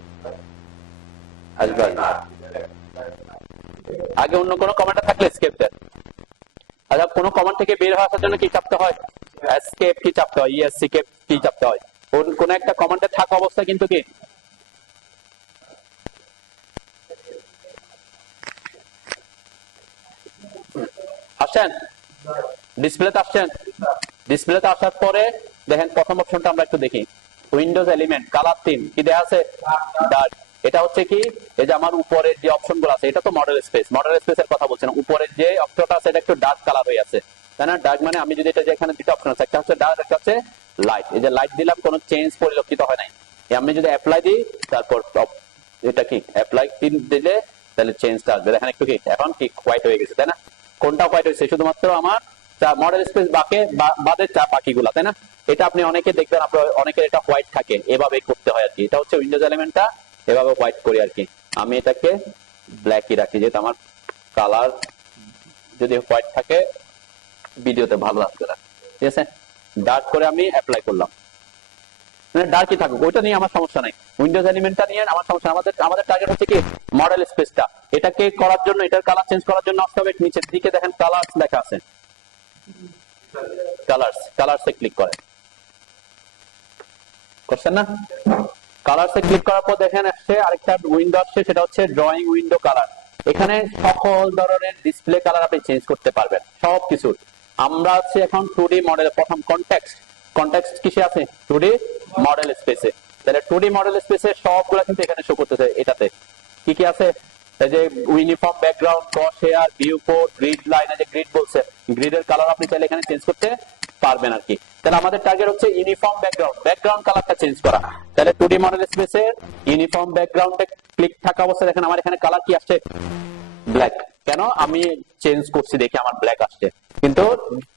আসবে। আগে অন্য কোনো কমান্ড থাকলে এসকেপ দেন। আচ্ছা, কোনো কমান্ড থেকে বের হওয়ার জন্য কি চাপতে হয়? এসকেপ কি চাপতে হয়, এসকেপ কি চাপতে হয়? কোন একটা কমান্ডে থাকা অবস্থায় কিন্তু কি আসেন, ডিসপ্লেতে আসছেন। ডিসপ্লেতে আসার পরে দেখেন প্রথম অপশনটা আমরা একটু দেখি, উইন্ডোজ এলিমেন্ট কালার থিম কি দেয়া আছে? ডার্ক। এটা হচ্ছে কি, এই যে আমার উপরের যে অপশন গুলো আছে, এটা তো মডেল স্পেস, মডেল স্পেসের কথা বলছেন। উপরের যে অপশনটা আছে এটা একটু ডার্ক কালার হয়ে আছে, তাই না? ডার্ক মানে আমি যদি এটা যে এখানে দুটো অপশন আছে, একটা হচ্ছে ডার্ক, একটা হচ্ছে লাইট। এই যে লাইট দিলাম, কোনো চেঞ্জ পরিলক্ষিত হয় নাই। আমি যদি অ্যাপ্লাই দিই, তারপর এটা কি অ্যাপ্লাই দিলে তাহলে চেঞ্জটা আসবে। দেখেন একটু কি এখন কি হোয়াইট হয়ে গেছে, তাই না? কোনটা হোয়াইট হয়েছে? শুধুমাত্র আমার মডেল স্পেস বাদে বাকিগুলা, তাই না? এটা আপনি অনেকে দেখবেন, আপনার অনেকের এটা হোয়াইট থাকে, এভাবে করতে হয় আর কি। এটা হচ্ছে উইন্ডোজ এলিমেন্টটা এভাবে হোয়াইট করি আর কি। আমি এটাকে ব্ল্যাকই রাখি, যেহেতু আমার কালার যদি হোয়াইট থাকে ভিডিওতে ভালো আসবে না, ঠিক আছে? ডার্ক করে আমি অ্যাপ্লাই করলাম, মানে ডার্কই থাকুক, ওইটা নিয়ে আমার সমস্যা নাই। উইন্ডোজ এলিমেন্টটা নিয়ে আমার সমস্যা। আমাদের টার্গেট হচ্ছে কি মডেল স্পেসটা। এটাকে করার জন্য, এটার কালার চেঞ্জ করার জন্য আসতে হবে নিচের দিকে, দেখেন কালার্স লেখা আছে, কালার্সে ক্লিক করেন, করছেন না? কালার্সে ক্লিক করার পর দেখেন আসছে আরেকটা উইন্ডো আসছে, সেটা হচ্ছে ড্রয়িং উইন্ডো কালার। এখানে সকল ধরনের ডিসপ্লে কালার আপনি চেঞ্জ করতে পারবেন, সবকিছু। আমরা আছি এখন 2D মডেল। প্রথম কনটেক্সট কিসে আছে? 2D মডেল স্পেসে। তাহলে 2D মডেল স্পেসে সবগুলো কিন্তু এখানে শো করতেছে। এটাতে কি কি আছে? এই যে uniform background, crosshair, viewport, grid line. এই যে গ্রিড বলছে, গ্রিডের কালার আপনি চাইলে এখানে চেঞ্জ করতে পারবেন আর কি। তাহলে আমাদের টার্গেট হচ্ছে ইউনিফর্ম ব্যাকগ্রাউন্ড কালারটা চেঞ্জ করা। তাহলে 2D মডেল স্পেসের ইউনিফর্ম ব্যাকগ্রাউন্ডে ক্লিক থাকা অবস্থায় দেখেন আমার এখানে কালার কি আসছে? ব্ল্যাক। কেন? আমি চেঞ্জ করছি দেখে আমার ব্ল্যাক আসছে, কিন্তু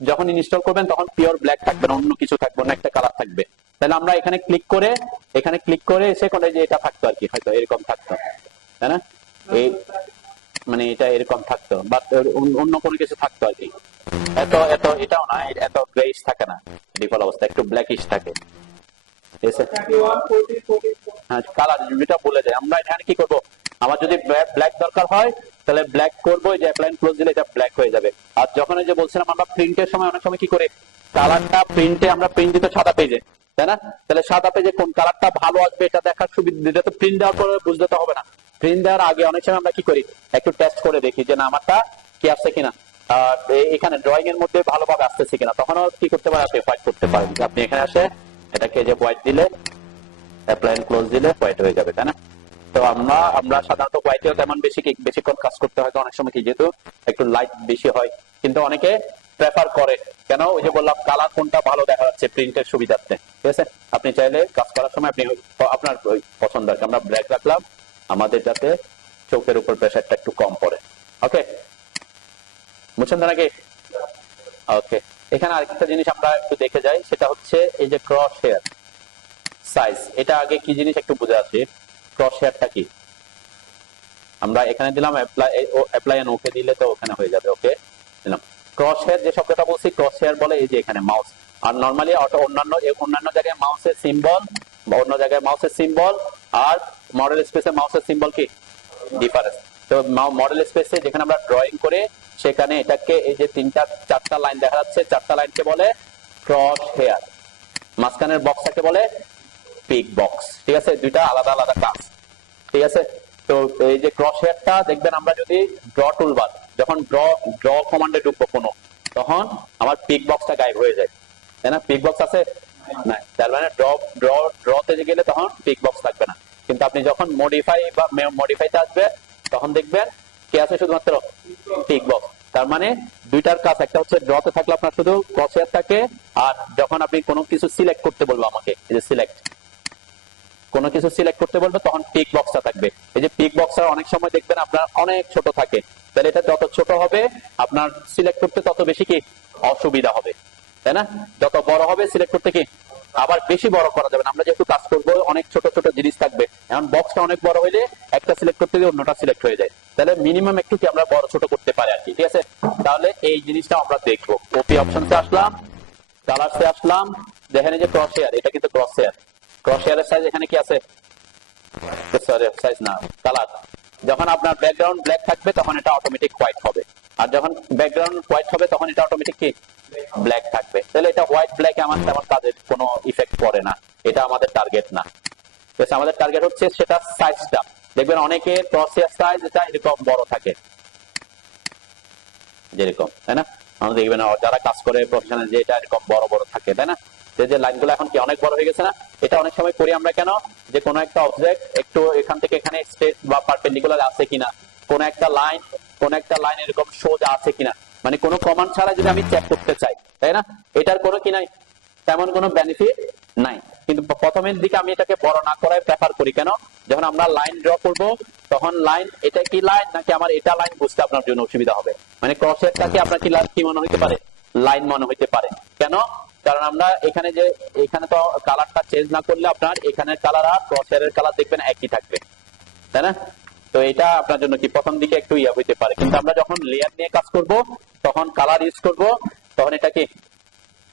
যখন ইনস্টল করবেন তখন পিওর ব্ল্যাক থাকবে না, অন্য কিছু থাকবে না, একটা কালার থাকবে। তাহলে আমরা এখানে ক্লিক করে এসে কোন যে এটা থাকতো আর কি, হয়তো এরকম থাকতো, তাই না? এই মানে এটা এরকম থাকতো, বা অন্য কোনো কিছু থাকতো আর কি। এত এত এটাও না, এত গ্রেইশ থাকে না, ডিফল্ট অবস্থা একটু ব্ল্যাকিশ থাকে। হ্যাঁ, কালার যেটা বলে যায়। আমরা এখানে কি করব, আমার যদি ব্ল্যাক দরকার হয় তাহলে ব্ল্যাক করবো, যে অ্যাপ্লাই ক্লোজ দিলে এটা ব্ল্যাক হয়ে যাবে। আর যখন এই যে বলছিলাম আমরা প্রিন্টের সময় অনেক সময় কি করে, কালারটা প্রিন্টে আমরা প্রিন্ট দিতে সাদা পেজে, তাই না? তাহলে সাদা পেজে কোন কালারটা ভালো আসবে এটা দেখার সুবিধা, এটা তো প্রিন্ট দেওয়ার পরে বুঝতে তো হবে না। প্রিন্ট দেওয়ার আগে অনেক সময় আমরা কি করি, একটু টেস্ট করে দেখি যে না আমারটা কি আসছে কিনা, এখানে ড্রয়িং এর মধ্যে ভালোভাবে আসতেছে কিনা। তখনও কি করতে পারেন, আপনি হোয়াইট করতে পারেন। আপনি এখানে আসে এটাকে যে হোয়াইট দিলে, অ্যাপ্লাই ক্লোজ দিলে হোয়াইট হয়ে যাবে, তাই না? তো আমরা সাধারণত হোয়াইটেও তেমন বেশিক্ষণ কাজ করতে হয়, অনেক সময় কি যেহেতু একটু লাইট বেশি হয়, কিন্তু অনেকে প্রেফার করে। কেন? ওই যে বললাম কালার কোনটা ভালো দেখা যাচ্ছে প্রিন্টের সুবিধার্থে, ঠিক আছে? আপনি চাইলে কাজ করার সময় আপনি আপনার পছন্দ আর কি। আমরা ব্ল্যাক রাখলাম আমাদের, যাতে চোখের উপর প্রেশারটা একটু কম পড়ে। ওকে, বুঝছেন তো নাকি? ওকে, এখানে আরেকটা জিনিস আমরা একটু দেখে যাই, সেটা হচ্ছে এই যে ক্রস হেয়ার সাইজ। এটা আগে কি জিনিস একটু বুঝে আসি। ক্রস হেয়ারটা কি? আমরা এখানে দিলাম অ্যাপ্লাই এন্ড ওকে দিলে তো ওখানে হয়ে যাবে। ওকে দিলাম। ক্রস হেয়ার যে শব্দটা বলছি, ক্রস হেয়ার বলে এই যে এখানে মাউস। আর নরমালি অন্যান্য জায়গায় মাউসের সিম্বল, বা অন্য জায়গায় মাউসের সিম্বল আর মডেল স্পেসে মাউসের সিম্বল কি ডিফারেন্স। তো মডেল স্পেসে যেখানে আমরা ড্রয়িং করে, সেখানে এটাকে এই যে চারটা লাইন দেখা যাচ্ছে, চারটা লাইনকে বলে ক্রস হেয়ার। মাঝখানের বক্সটাকে বলে পিক বক্স, ঠিক আছে? দুইটা আলাদা আলাদা কাজ, ঠিক আছে? তো এই যে ক্রস হেয়ারটা দেখবেন, আমরা যদি ড্র টুলবার, যখন ড্র কমান্ডে ঢুকবো কোনো, তখন আমার পিক বক্সটা গায়েব হয়ে যায়, তাই না? পিক বক্স আছে না, তার মানে ড্রতে গেলে তখন পিক বক্স থাকবে না। কিন্তু আপনি যখন মডিফাইতে আসবে, তখন দেখবেন কি আছে, শুধুমাত্র পিক বক্স। তার মানে দুইটার কাজ, একটা হচ্ছে ড্রতে থাকলে আপনার শুধু ক্রস হেয়ার থাকে, আর যখন আপনি কোনো কিছু সিলেক্ট করতে বলবো আমাকে, এই যে কোনো কিছু সিলেক্ট করতে বলবে, তখন পিক বক্সটা থাকবে। এই যে পিক বক্সটা অনেক সময় দেখবেন আপনার অনেক ছোট থাকে, তাহলে এটা যত ছোট হবে আপনার সিলেক্ট করতে তত বেশি কি অসুবিধা হবে, তাই তাই না? যত বড় হবে সিলেক্ট করতে কি আবার বেশি বড় করা যাবে না। আমরা যেহেতু কাজ করবো অনেক ছোট ছোট জিনিস থাকবে, এখন বক্সটা অনেক বড় হইলে একটা সিলেক্ট করতে গিয়ে অন্যটা সিলেক্ট হয়ে যায়, তাহলে মিনিমাম একটু কি আমরা বড় ছোট করতে পারি আর কি। ঠিক আছে, তাহলে এই জিনিসটা আমরা দেখবো। ওপি অপশনসে আসলাম, কালারসে আসলাম, দেখেন এই যে ক্রস হেয়ার, এটা কিন্তু ক্রস হেয়ার। ক্রস হেয়ারের সাইজ এখানে কি আছে, সরি সাইজ না, কালার। যখন আপনার ব্যাকগ্রাউন্ড ব্ল্যাক থাকবে তখন এটা অটোমেটিক হোয়াইট হবে, আর যখন ব্যাকগ্রাউন্ড হোয়াইট হবে তখন এটা অটোমেটিক কি ব্ল্যাক থাকবে। তাহলে এটা হোয়াইট ব্ল্যাক আমার তেমন কাজের কোনো ইফেক্ট পড়ে না, এটা আমাদের টার্গেট না। আমাদের টার্গেট হচ্ছে সেটা সাইজটা। দেখবেন অনেকে ক্রস হেয়ার সাইজ এটা এরকম বড় থাকে, যেরকম, তাই না? আমরা দেখবেন যারা কাজ করে প্রফেশনাল যে এটা এরকম বড় বড় থাকে, তাই না? যে লাইনগুলো এখন কি অনেক বড় হয়ে গেছে না? এটা অনেক সময় করি আমরা কেন, যে কোনো একটা অবজেক্ট একটু এখান থেকে এখানে স্ট্রেট বা পারপেন্ডিকুলার আছে কিনা, কোন একটা লাইন এরকম সোজা আছে কিনা, মানে কোনো কমান্ড ছাড়া যদি আমি চেক করতে চাই, তাই না? এটার কোনো কি নাই, তেমন কোনো বেনিফিট নাই। কিন্তু প্রথমের দিকে আমি এটাকে বড় না করাই প্রেফার করি। কেন? যখন আমরা লাইন ড্র করব তখন লাইন, এটা কি লাইন নাকি আমার এটা লাইন বুঝতে আপনার জন্য অসুবিধা হবে। মানে ক্রসহেয়ারটাকে আপনার কি মনে হইতে পারে, লাইন মনে হইতে পারে। কেন? কারণ আমরা এখানে তো কালারটা চেঞ্জ না করলে আপনার এখানের কালার আর ক্রসহেয়ারের কালার দেখবেন একই থাকবে, তাই না? তো এটা আপনার জন্য কি প্রথম দিকে একটু ইয়া হইতে পারে, কিন্তু আমরা যখন লেয়ার নিয়ে কাজ করব তখন কালার ইউজ করব, তখন এটা কি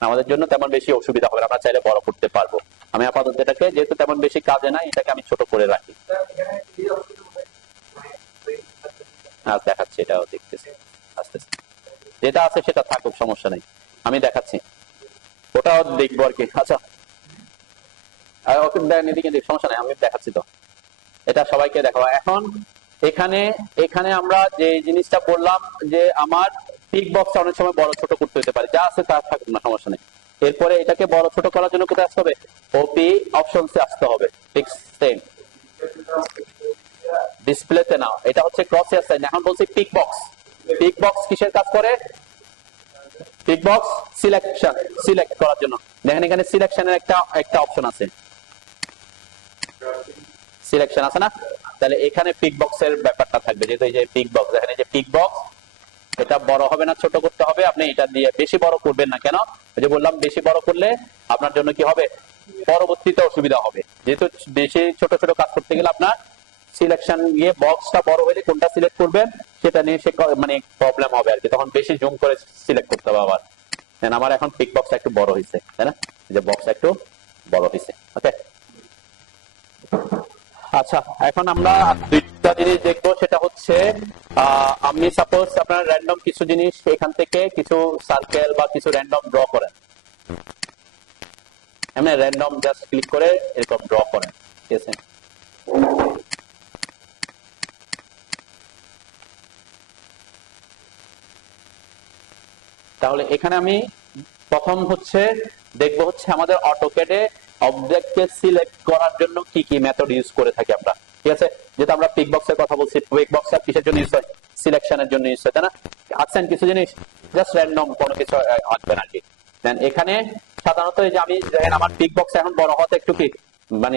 আমাদের জন্য তেমন বেশি অসুবিধা হবে, আমরা চাইলে বড় করতে পারবো। আমি আপাতত এটাকে যেহেতু তেমন বেশি কাজে নাই, এটাকে আমি ছোট করে রাখি। দেখাচ্ছি, এটাও দেখতেছি আস্তে আস্তে, যেটা আছে সেটা থাকুক, সমস্যা নেই, আমি দেখাচ্ছি, ওটাও দেখবো আর কি। আচ্ছা এদিকে সমস্যা নেই, আমি দেখাচ্ছি তো, এটা সবাইকে দেখাবো। এখন এখানে আমরা যে জিনিসটা বললাম যে আমার পিক বক্সটা অনেক সময় বড় ছোট করতে হতে পারে, যা আছে তা থাকুক না, সমস্যা নেই। এরপরে এটাকে বড় ছোট করার জন্য কোথায় আসতে হবে, ওপি অপশনসে আসতে হবে। ঠিক সেম ডিসপ্লেতে না, এটা হচ্ছে ক্রস হেয়ার সাইন। এখন বলছি পিক বক্স। পিক বক্স কিসের কাজ করে? পিক বক্স সিলেক্ট করার জন্য। দেখেন এখানে সিলেকশনের একটা অপশন আছে, সিলেকশন আছে না? তাহলে এখানে পিক বক্সের ব্যাপারটা থাকবে, যেহেতু এই যে পিক বক্স, দেখেন এই যে পিক বক্স, এটা বড় হবে না ছোট করতে হবে, আপনি এটা দিয়ে বেশি বড় করবেন না। কেন? ওই যে বললাম বেশি বড় করলে আপনার জন্য কি হবে, পরবর্তীতে অসুবিধা হবে। যেহেতু বেশি ছোট ছোট কাজ করতে গেলে আপনার সিলেকশন গিয়ে বক্সটা বড় হলে কোনটা সিলেক্ট করবেন সেটা নিয়ে মানে প্রবলেম হবে আর কি, তখন বেশি জুম করে সিলেক্ট করতে হবে আবার। আমার এখন পিক বক্সটা একটু বড় হয়েছে, তাই না? যে বক্সটা একটু বড় হয়েছে। ওকে, আচ্ছা এখন আমরা দুইটা জিনিস দেখবো, সেটা হচ্ছে আমি সাপোজ আপনার র্যান্ডম কিছু জিনিস এখান থেকে কিছু সার্কেল বা কিছু র্যান্ডম ড্র করেন, এমনি র্যান্ডম জাস্ট ক্লিক করে এরকম ড্র করেন, ঠিক আছে? তাহলে এখানে আমি প্রথম হচ্ছে দেখবো হচ্ছে আমাদের অটোক্যাডে অবজেক্টকে সিলেক্ট করার জন্য কি কি মেথড ইউজ করে থাকি আমরা, ঠিক আছে? যেহেতু আমরা পিক বক্সের কথা বলছি, পিক বক্সটা কিসের জন্য ইউজ হয়, সিলেকশনের জন্য ইউজ হয়, তাই না? আছেন কিছু জিনিস জাস্ট র্যান্ডম কোনো কিছু আঁকবেন আর কি। দেন এখানে সাধারণত এই যে আমি দেখেন আমার পিক বক্স এখন বড় হতে একটু কি মানে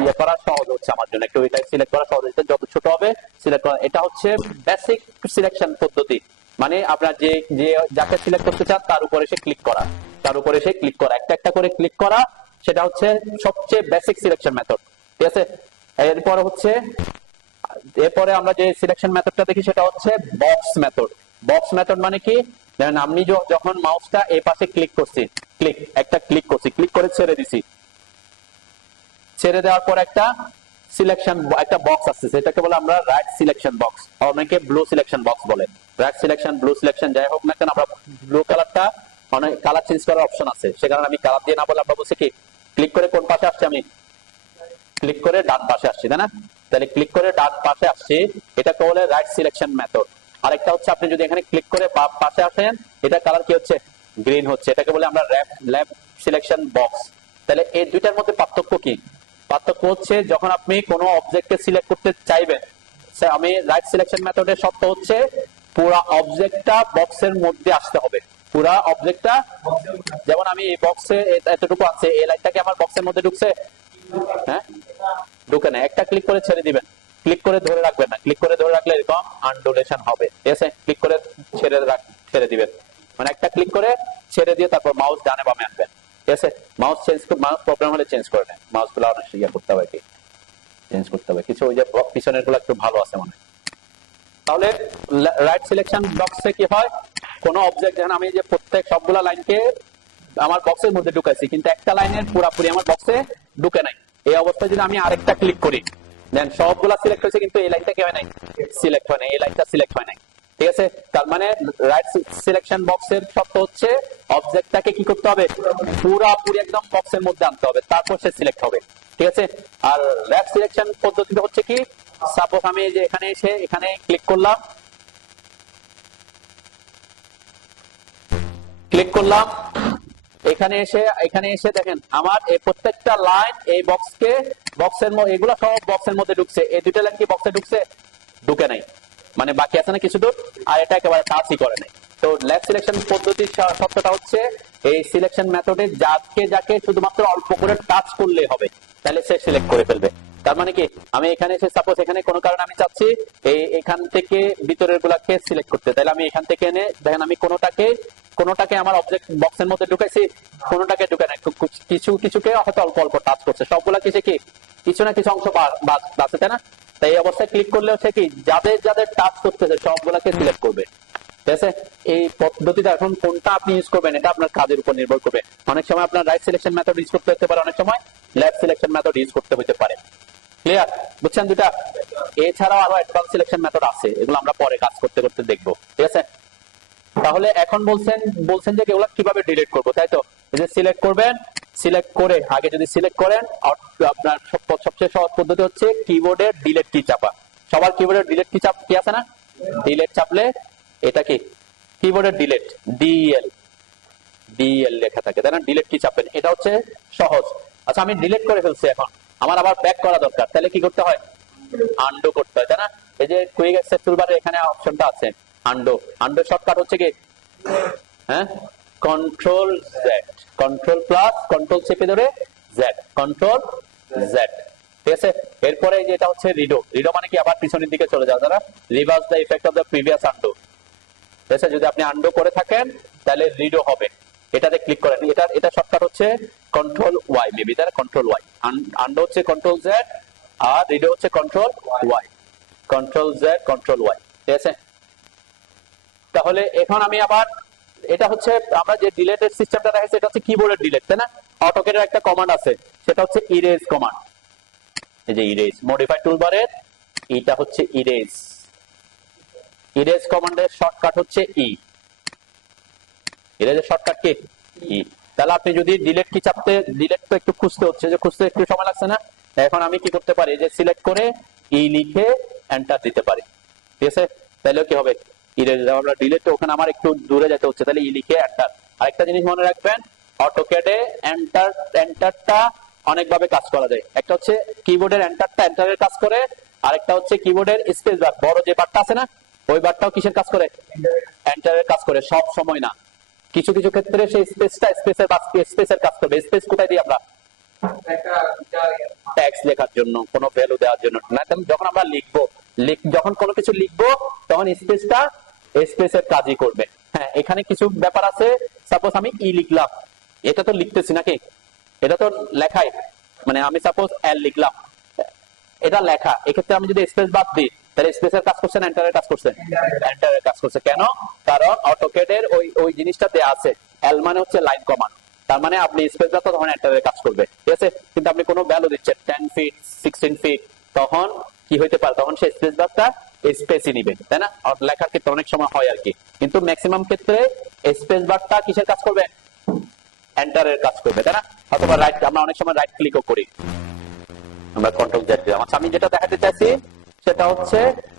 ইয়ে করা সহজ হচ্ছে আমার জন্য, একটু এটা সিলেক্ট করা সহজ হচ্ছে, যত ছোট হবে সিলেক্ট করা। এটা হচ্ছে বেসিক সিলেকশন পদ্ধতি, মানে আপনার যে যাকে সিলেক্ট করতে চান তার উপরে এসে ক্লিক করা, একটা একটা করে ক্লিক করা, সেটা হচ্ছে সবচেয়ে বেসিক সিলেকশন মেথড, ঠিক আছে? এরপরে আমরা যে সিলেকশন মেথডটা দেখি সেটা হচ্ছে বক্স মেথড। বক্স মেথড মানে কি, দেখেন আমি যখন মাউসটা এই পাশে ক্লিক করছি, ক্লিক করে ছেড়ে দিছি, ছেড়ে দেওয়ার পর একটা একটা বক্স আসছে, সেটাকে বলে আমরা রাইট সিলেকশন বক্স, অনেকে ব্লু সিলেকশন বক্স বলে। রাইট সিলেকশন, ব্লু সিলেকশন যাই হোক না কেন, আমরা ব্লু কালারটা অনেক কালার চেঞ্জ করার অপশন আছে, সে কারণে আমি কালার দিয়ে না বলে আমরা বলছি কি ক্লিক করে কোন পাশে আসছে, আমি ক্লিক করে ডান পাশে আসছি, তাই না? তাহলে ক্লিক করে ডান পাশে আসছি, এটাকে বলে রাইট সিলেকশন মেথড। আরেকটা হচ্ছে আপনি যদি এখানে ক্লিক করে বাম পাশে আসেন, এটা কালার কি হচ্ছে, গ্রিন হচ্ছে, এটাকে বলে আমরা লেফট সিলেকশন বক্স। তাহলে এই দুইটার মধ্যে পার্থক্য কি? পার্থক্য হচ্ছে যখন আপনি কোনো অবজেক্টকে সিলেক্ট করতে চাইবেন, আমি রাইট সিলেকশন মেথডের শর্ত হচ্ছে পুরো অবজেক্টটা বক্সের মধ্যে আসতে হবে, পুরো অবজেক্টটা, যেমন আমি এই বক্সে এতটুকু আছে, এই লাইনটাকে আমার বক্সের মধ্যে ঢুকছে, হ্যাঁ ঢুকে না, একটা ক্লিক করে ছেড়ে দিবেন, ক্লিক করে ধরে রাখবেন না, ক্লিক করে ধরে রাখলে এরকম আনডুলেশন হবে, ঠিক আছে? ক্লিক করে ছেড়ে দিবেন, মানে একটা ক্লিক করে ছেড়ে দিয়ে তারপর মাউস ডানে বামে আনবেন। ঠিক আছে, মাউস প্রবলেম হলে চেঞ্জ করে নেন, মাউস গুলো অনেক ইয়ে করতে হবে, কি চেঞ্জ করতে হবে কিছু, ওই যে পিছনের গুলো একটু ভালো আছে মনে হয়। তাহলে রাইট সিলেকশন বক্সে কি হয়, কোন অবজেক্ট, যেখানে আমি যে প্রত্যেক সবগুলা লাইনকে আমার বক্সের মধ্যে ঢুকাইছি, কিন্তু একটা লাইনের পুরাপুরি আমার বক্সে ঢুকে নাই, এই অবস্থায় যদি আমি আরেকটা ক্লিক করি, দেন সবগুলা সিলেক্ট হয়েছে কিন্তু এই লাইনটা কি হয় নাই, সিলেক্ট হয় নাই, এই লাইনটা সিলেক্ট হয় নাই। ঠিক আছে, তার মানে রাইট সিলেকশন বক্সের শর্ত হচ্ছে অবজেক্টটাকে কি করতে হবে, পুরাপুরি একদম বক্সের মধ্যে আনতে হবে, তারপর সে সিলেক্ট হবে। ঠিক আছে, আর লেফট সিলেকশন পদ্ধতিটা হচ্ছে কি, সাপোজ আমি যে এখানে এসে এখানে ক্লিক করলাম, এখানে এসে দেখেন আমার এই প্রত্যেকটা লাইন এই বক্সের এগুলা সব বক্সের মধ্যে ঢুকছে, এই দুইটা লাইন কি বক্সে ঢুকে নাই, মানে বাকি আছে না কিছু দূর, আর এটা একেবারে টাচই করে নাই। তো লেফট সিলেকশন পদ্ধতির সত্যটা হচ্ছে এই সিলেকশন মেথডে যাকে শুধুমাত্র অল্প করে টাচ করলে হবে, তাহলে সে সিলেক্ট করে ফেলবে। তার মানে কি, আমি এখানে এসে সাপোজ এখানে কোনো কারণে আমি চাচ্ছি এখান থেকে ভিতরের গুলাকে সিলেক্ট করতে, তাহলে আমি এখান থেকে এনে দেখেন আমি কোনোটাকে আমার অবজেক্ট বক্সের মধ্যে ঢুকাইছি, কোনোটাকে ঢুকে নাই, কিছুকে হয়তো অল্প অল্প টাচ করছে, সবগুলা কিছু না কিছু অংশ বাঁচে, তাই না? তাই এই অবস্থায় ক্লিক করলে হচ্ছে কি, যাদের টাচ করতেছে সবগুলাকে সিলেক্ট করবে। ঠিক আছে, এই পদ্ধতিটা এখন কোনটা আপনি ইউজ করবেন এটা আপনার কাজের উপর নির্ভর করবে। অনেক সময় আপনার রাইট সিলেকশন মেথড ইউজ করতে হতে পারে, অনেক সময় লেফট সিলেকশন মেথড ইউজ করতে হতে পারে। ক্লিয়ার, বুঝছেন দুটা? এছাড়াও আরো অ্যাডভান্স সিলেকশন মেথড আছে, এগুলো আমরা পরে কাজ করতে করতে দেখবো। ঠিক আছে, তাহলে এখন বলছেন যে এগুলো কিভাবে ডিলিট করবো, তাই তো? এই যে সিলেক্ট করবেন, সিলেক্ট করে আগে যদি সিলেক্ট করেন, আপনার সবচেয়ে সহজ পদ্ধতি হচ্ছে কিবোর্ডের ডিলিট কি চাপা। সবার কিবোর্ডের ডিলিট কি চাপ কি আছে না? ডিলিট চাপলে এটা কি কিবোর্ডের ডিলিট, ডিএল লেখা থাকে, তাই না? ডিলিট কি চাপবেন, এটা হচ্ছে সহজ। আচ্ছা, আমি ডিলিট করে ফেলছি, এখন আমার আবার ব্যাক করা দরকার, তাহলে কি করতে হয়? আনডু করতে হয়, তাই না? এই যে কুইক অ্যাক্সেস টুলবারে এখানে অপশনটা আছে আনডু শর্টকাট হচ্ছে কি, হ্যাঁ, control Z, control plus control চেপে ধরে জেড, কন্ট্রোল জেড। ঠিক আছে, এরপরে যেটা হচ্ছে রিডো মানে কি আবার পিছনের দিকে চলে যাওয়া, তারা reverse the effect of the previous undo. ঠিক আছে, যদি আপনি আনডু করে থাকেন তাহলে রিডো হবে, এটাতে ক্লিক করেন, এটা শর্টকাট হচ্ছে কন্ট্রোল ওয়াই, মেবি তারা কন্ট্রোল ওয়াই, আনডু হচ্ছে কন্ট্রোল জেড, আর রিডো হচ্ছে control Y, control Z control Y. ঠিক আছে, তাহলে এখন আমি আবার, এটা হচ্ছে আমরা যে ডিলেটের সিস্টেমটা দেখাচ্ছি, এটা হচ্ছে কিবোর্ডের ডিলেট, তাই না? অটোক্যাডের একটা কমান্ড আছে, সেটা হচ্ছে ইরেজ কমান্ড। এই যে ইরেজ, মডিফাই টুলবারের এটা হচ্ছে ইরেজ কমান্ডের শর্টকাট হচ্ছে ইরেজের শর্টকাট কি ই। তাহলে আপনি যদি ডিলিট কি চাপতে, ডিলিট তো একটু খুঁজতে হচ্ছে, যে খুঁজতে একটু সময় লাগছে না? এখন আমি কি করতে পারি, যে সিলেক্ট করে লিখে এন্টার দিতে পারি। ঠিক আছে, তাহলে কি হবে, ইরেজ, আমরা ডিলিট, ওখানে আমার একটু দূরে যেতে হচ্ছে, তাহলে লিখে এন্টার। আরেকটা জিনিস মনে রাখবেন, অটোক্যাডে এন্টারটা অনেকভাবে কাজ করা যায়। একটা হচ্ছে কিবোর্ডের এন্টারের কাজ করে, আরেকটা হচ্ছে কিবোর্ডের স্পেস বার, বড় যে বারটা আছে না, ওই বারটাও কিসের কাজ করে, এন্টারের কাজ করে, সব সময় না। কিছু কিছু ক্ষেত্রে সেই স্পেসের কাজ করবে। স্পেস কোথায় দিই আমরা? টেক্সট লেখার জন্য, কোনো ভ্যালু দেওয়ার জন্য না। যখন আমরা যখন কোনো কিছু লিখবো তখন স্পেসের কাজই করবে। হ্যাঁ, এখানে কিছু ব্যাপার আছে, সাপোজ আমি লিখলাম, এটা তো লিখতেছি নাকি, এটা তো লেখাই, মানে আমি সাপোজ এল লিখলাম, এটা লেখা, এক্ষেত্রে আমি যদি স্পেস বাদ দিই তাহলে স্পেসের কাজ করছে না এন্টারের কাজ করছে? এন্টারের কাজ করছে। কেন? কারণ অটোক্যাডের ওই জিনিসটা দেয়া আছে, এল মানে হচ্ছে লাইন কমান্ড, তার মানে আপনি স্পেস দাও তখন এন্টারের কাজ করবে। ঠিক আছে, কিন্তু আপনি কোনো ভ্যালু দিচ্ছেন 10 ফিট 16 ফিট, তখন কি হইতে পারে, তখন সে স্পেস বারটা স্পেসই নিবে, তাই না? লেখার ক্ষেত্রে অনেক সময় হয় আর কি, কিন্তু ম্যাক্সিমাম ক্ষেত্রে স্পেস বারটা কিসের কাজ করবে? এন্টারের কাজ করবে, তাই না? অথবা রাইট, আমরা অনেক সময় রাইট ক্লিকও করি, আমরা কন্ট্রোল জেড দিলাম। আচ্ছা, আমি যেটা দেখাতে চাইছি সেটা হচ্ছে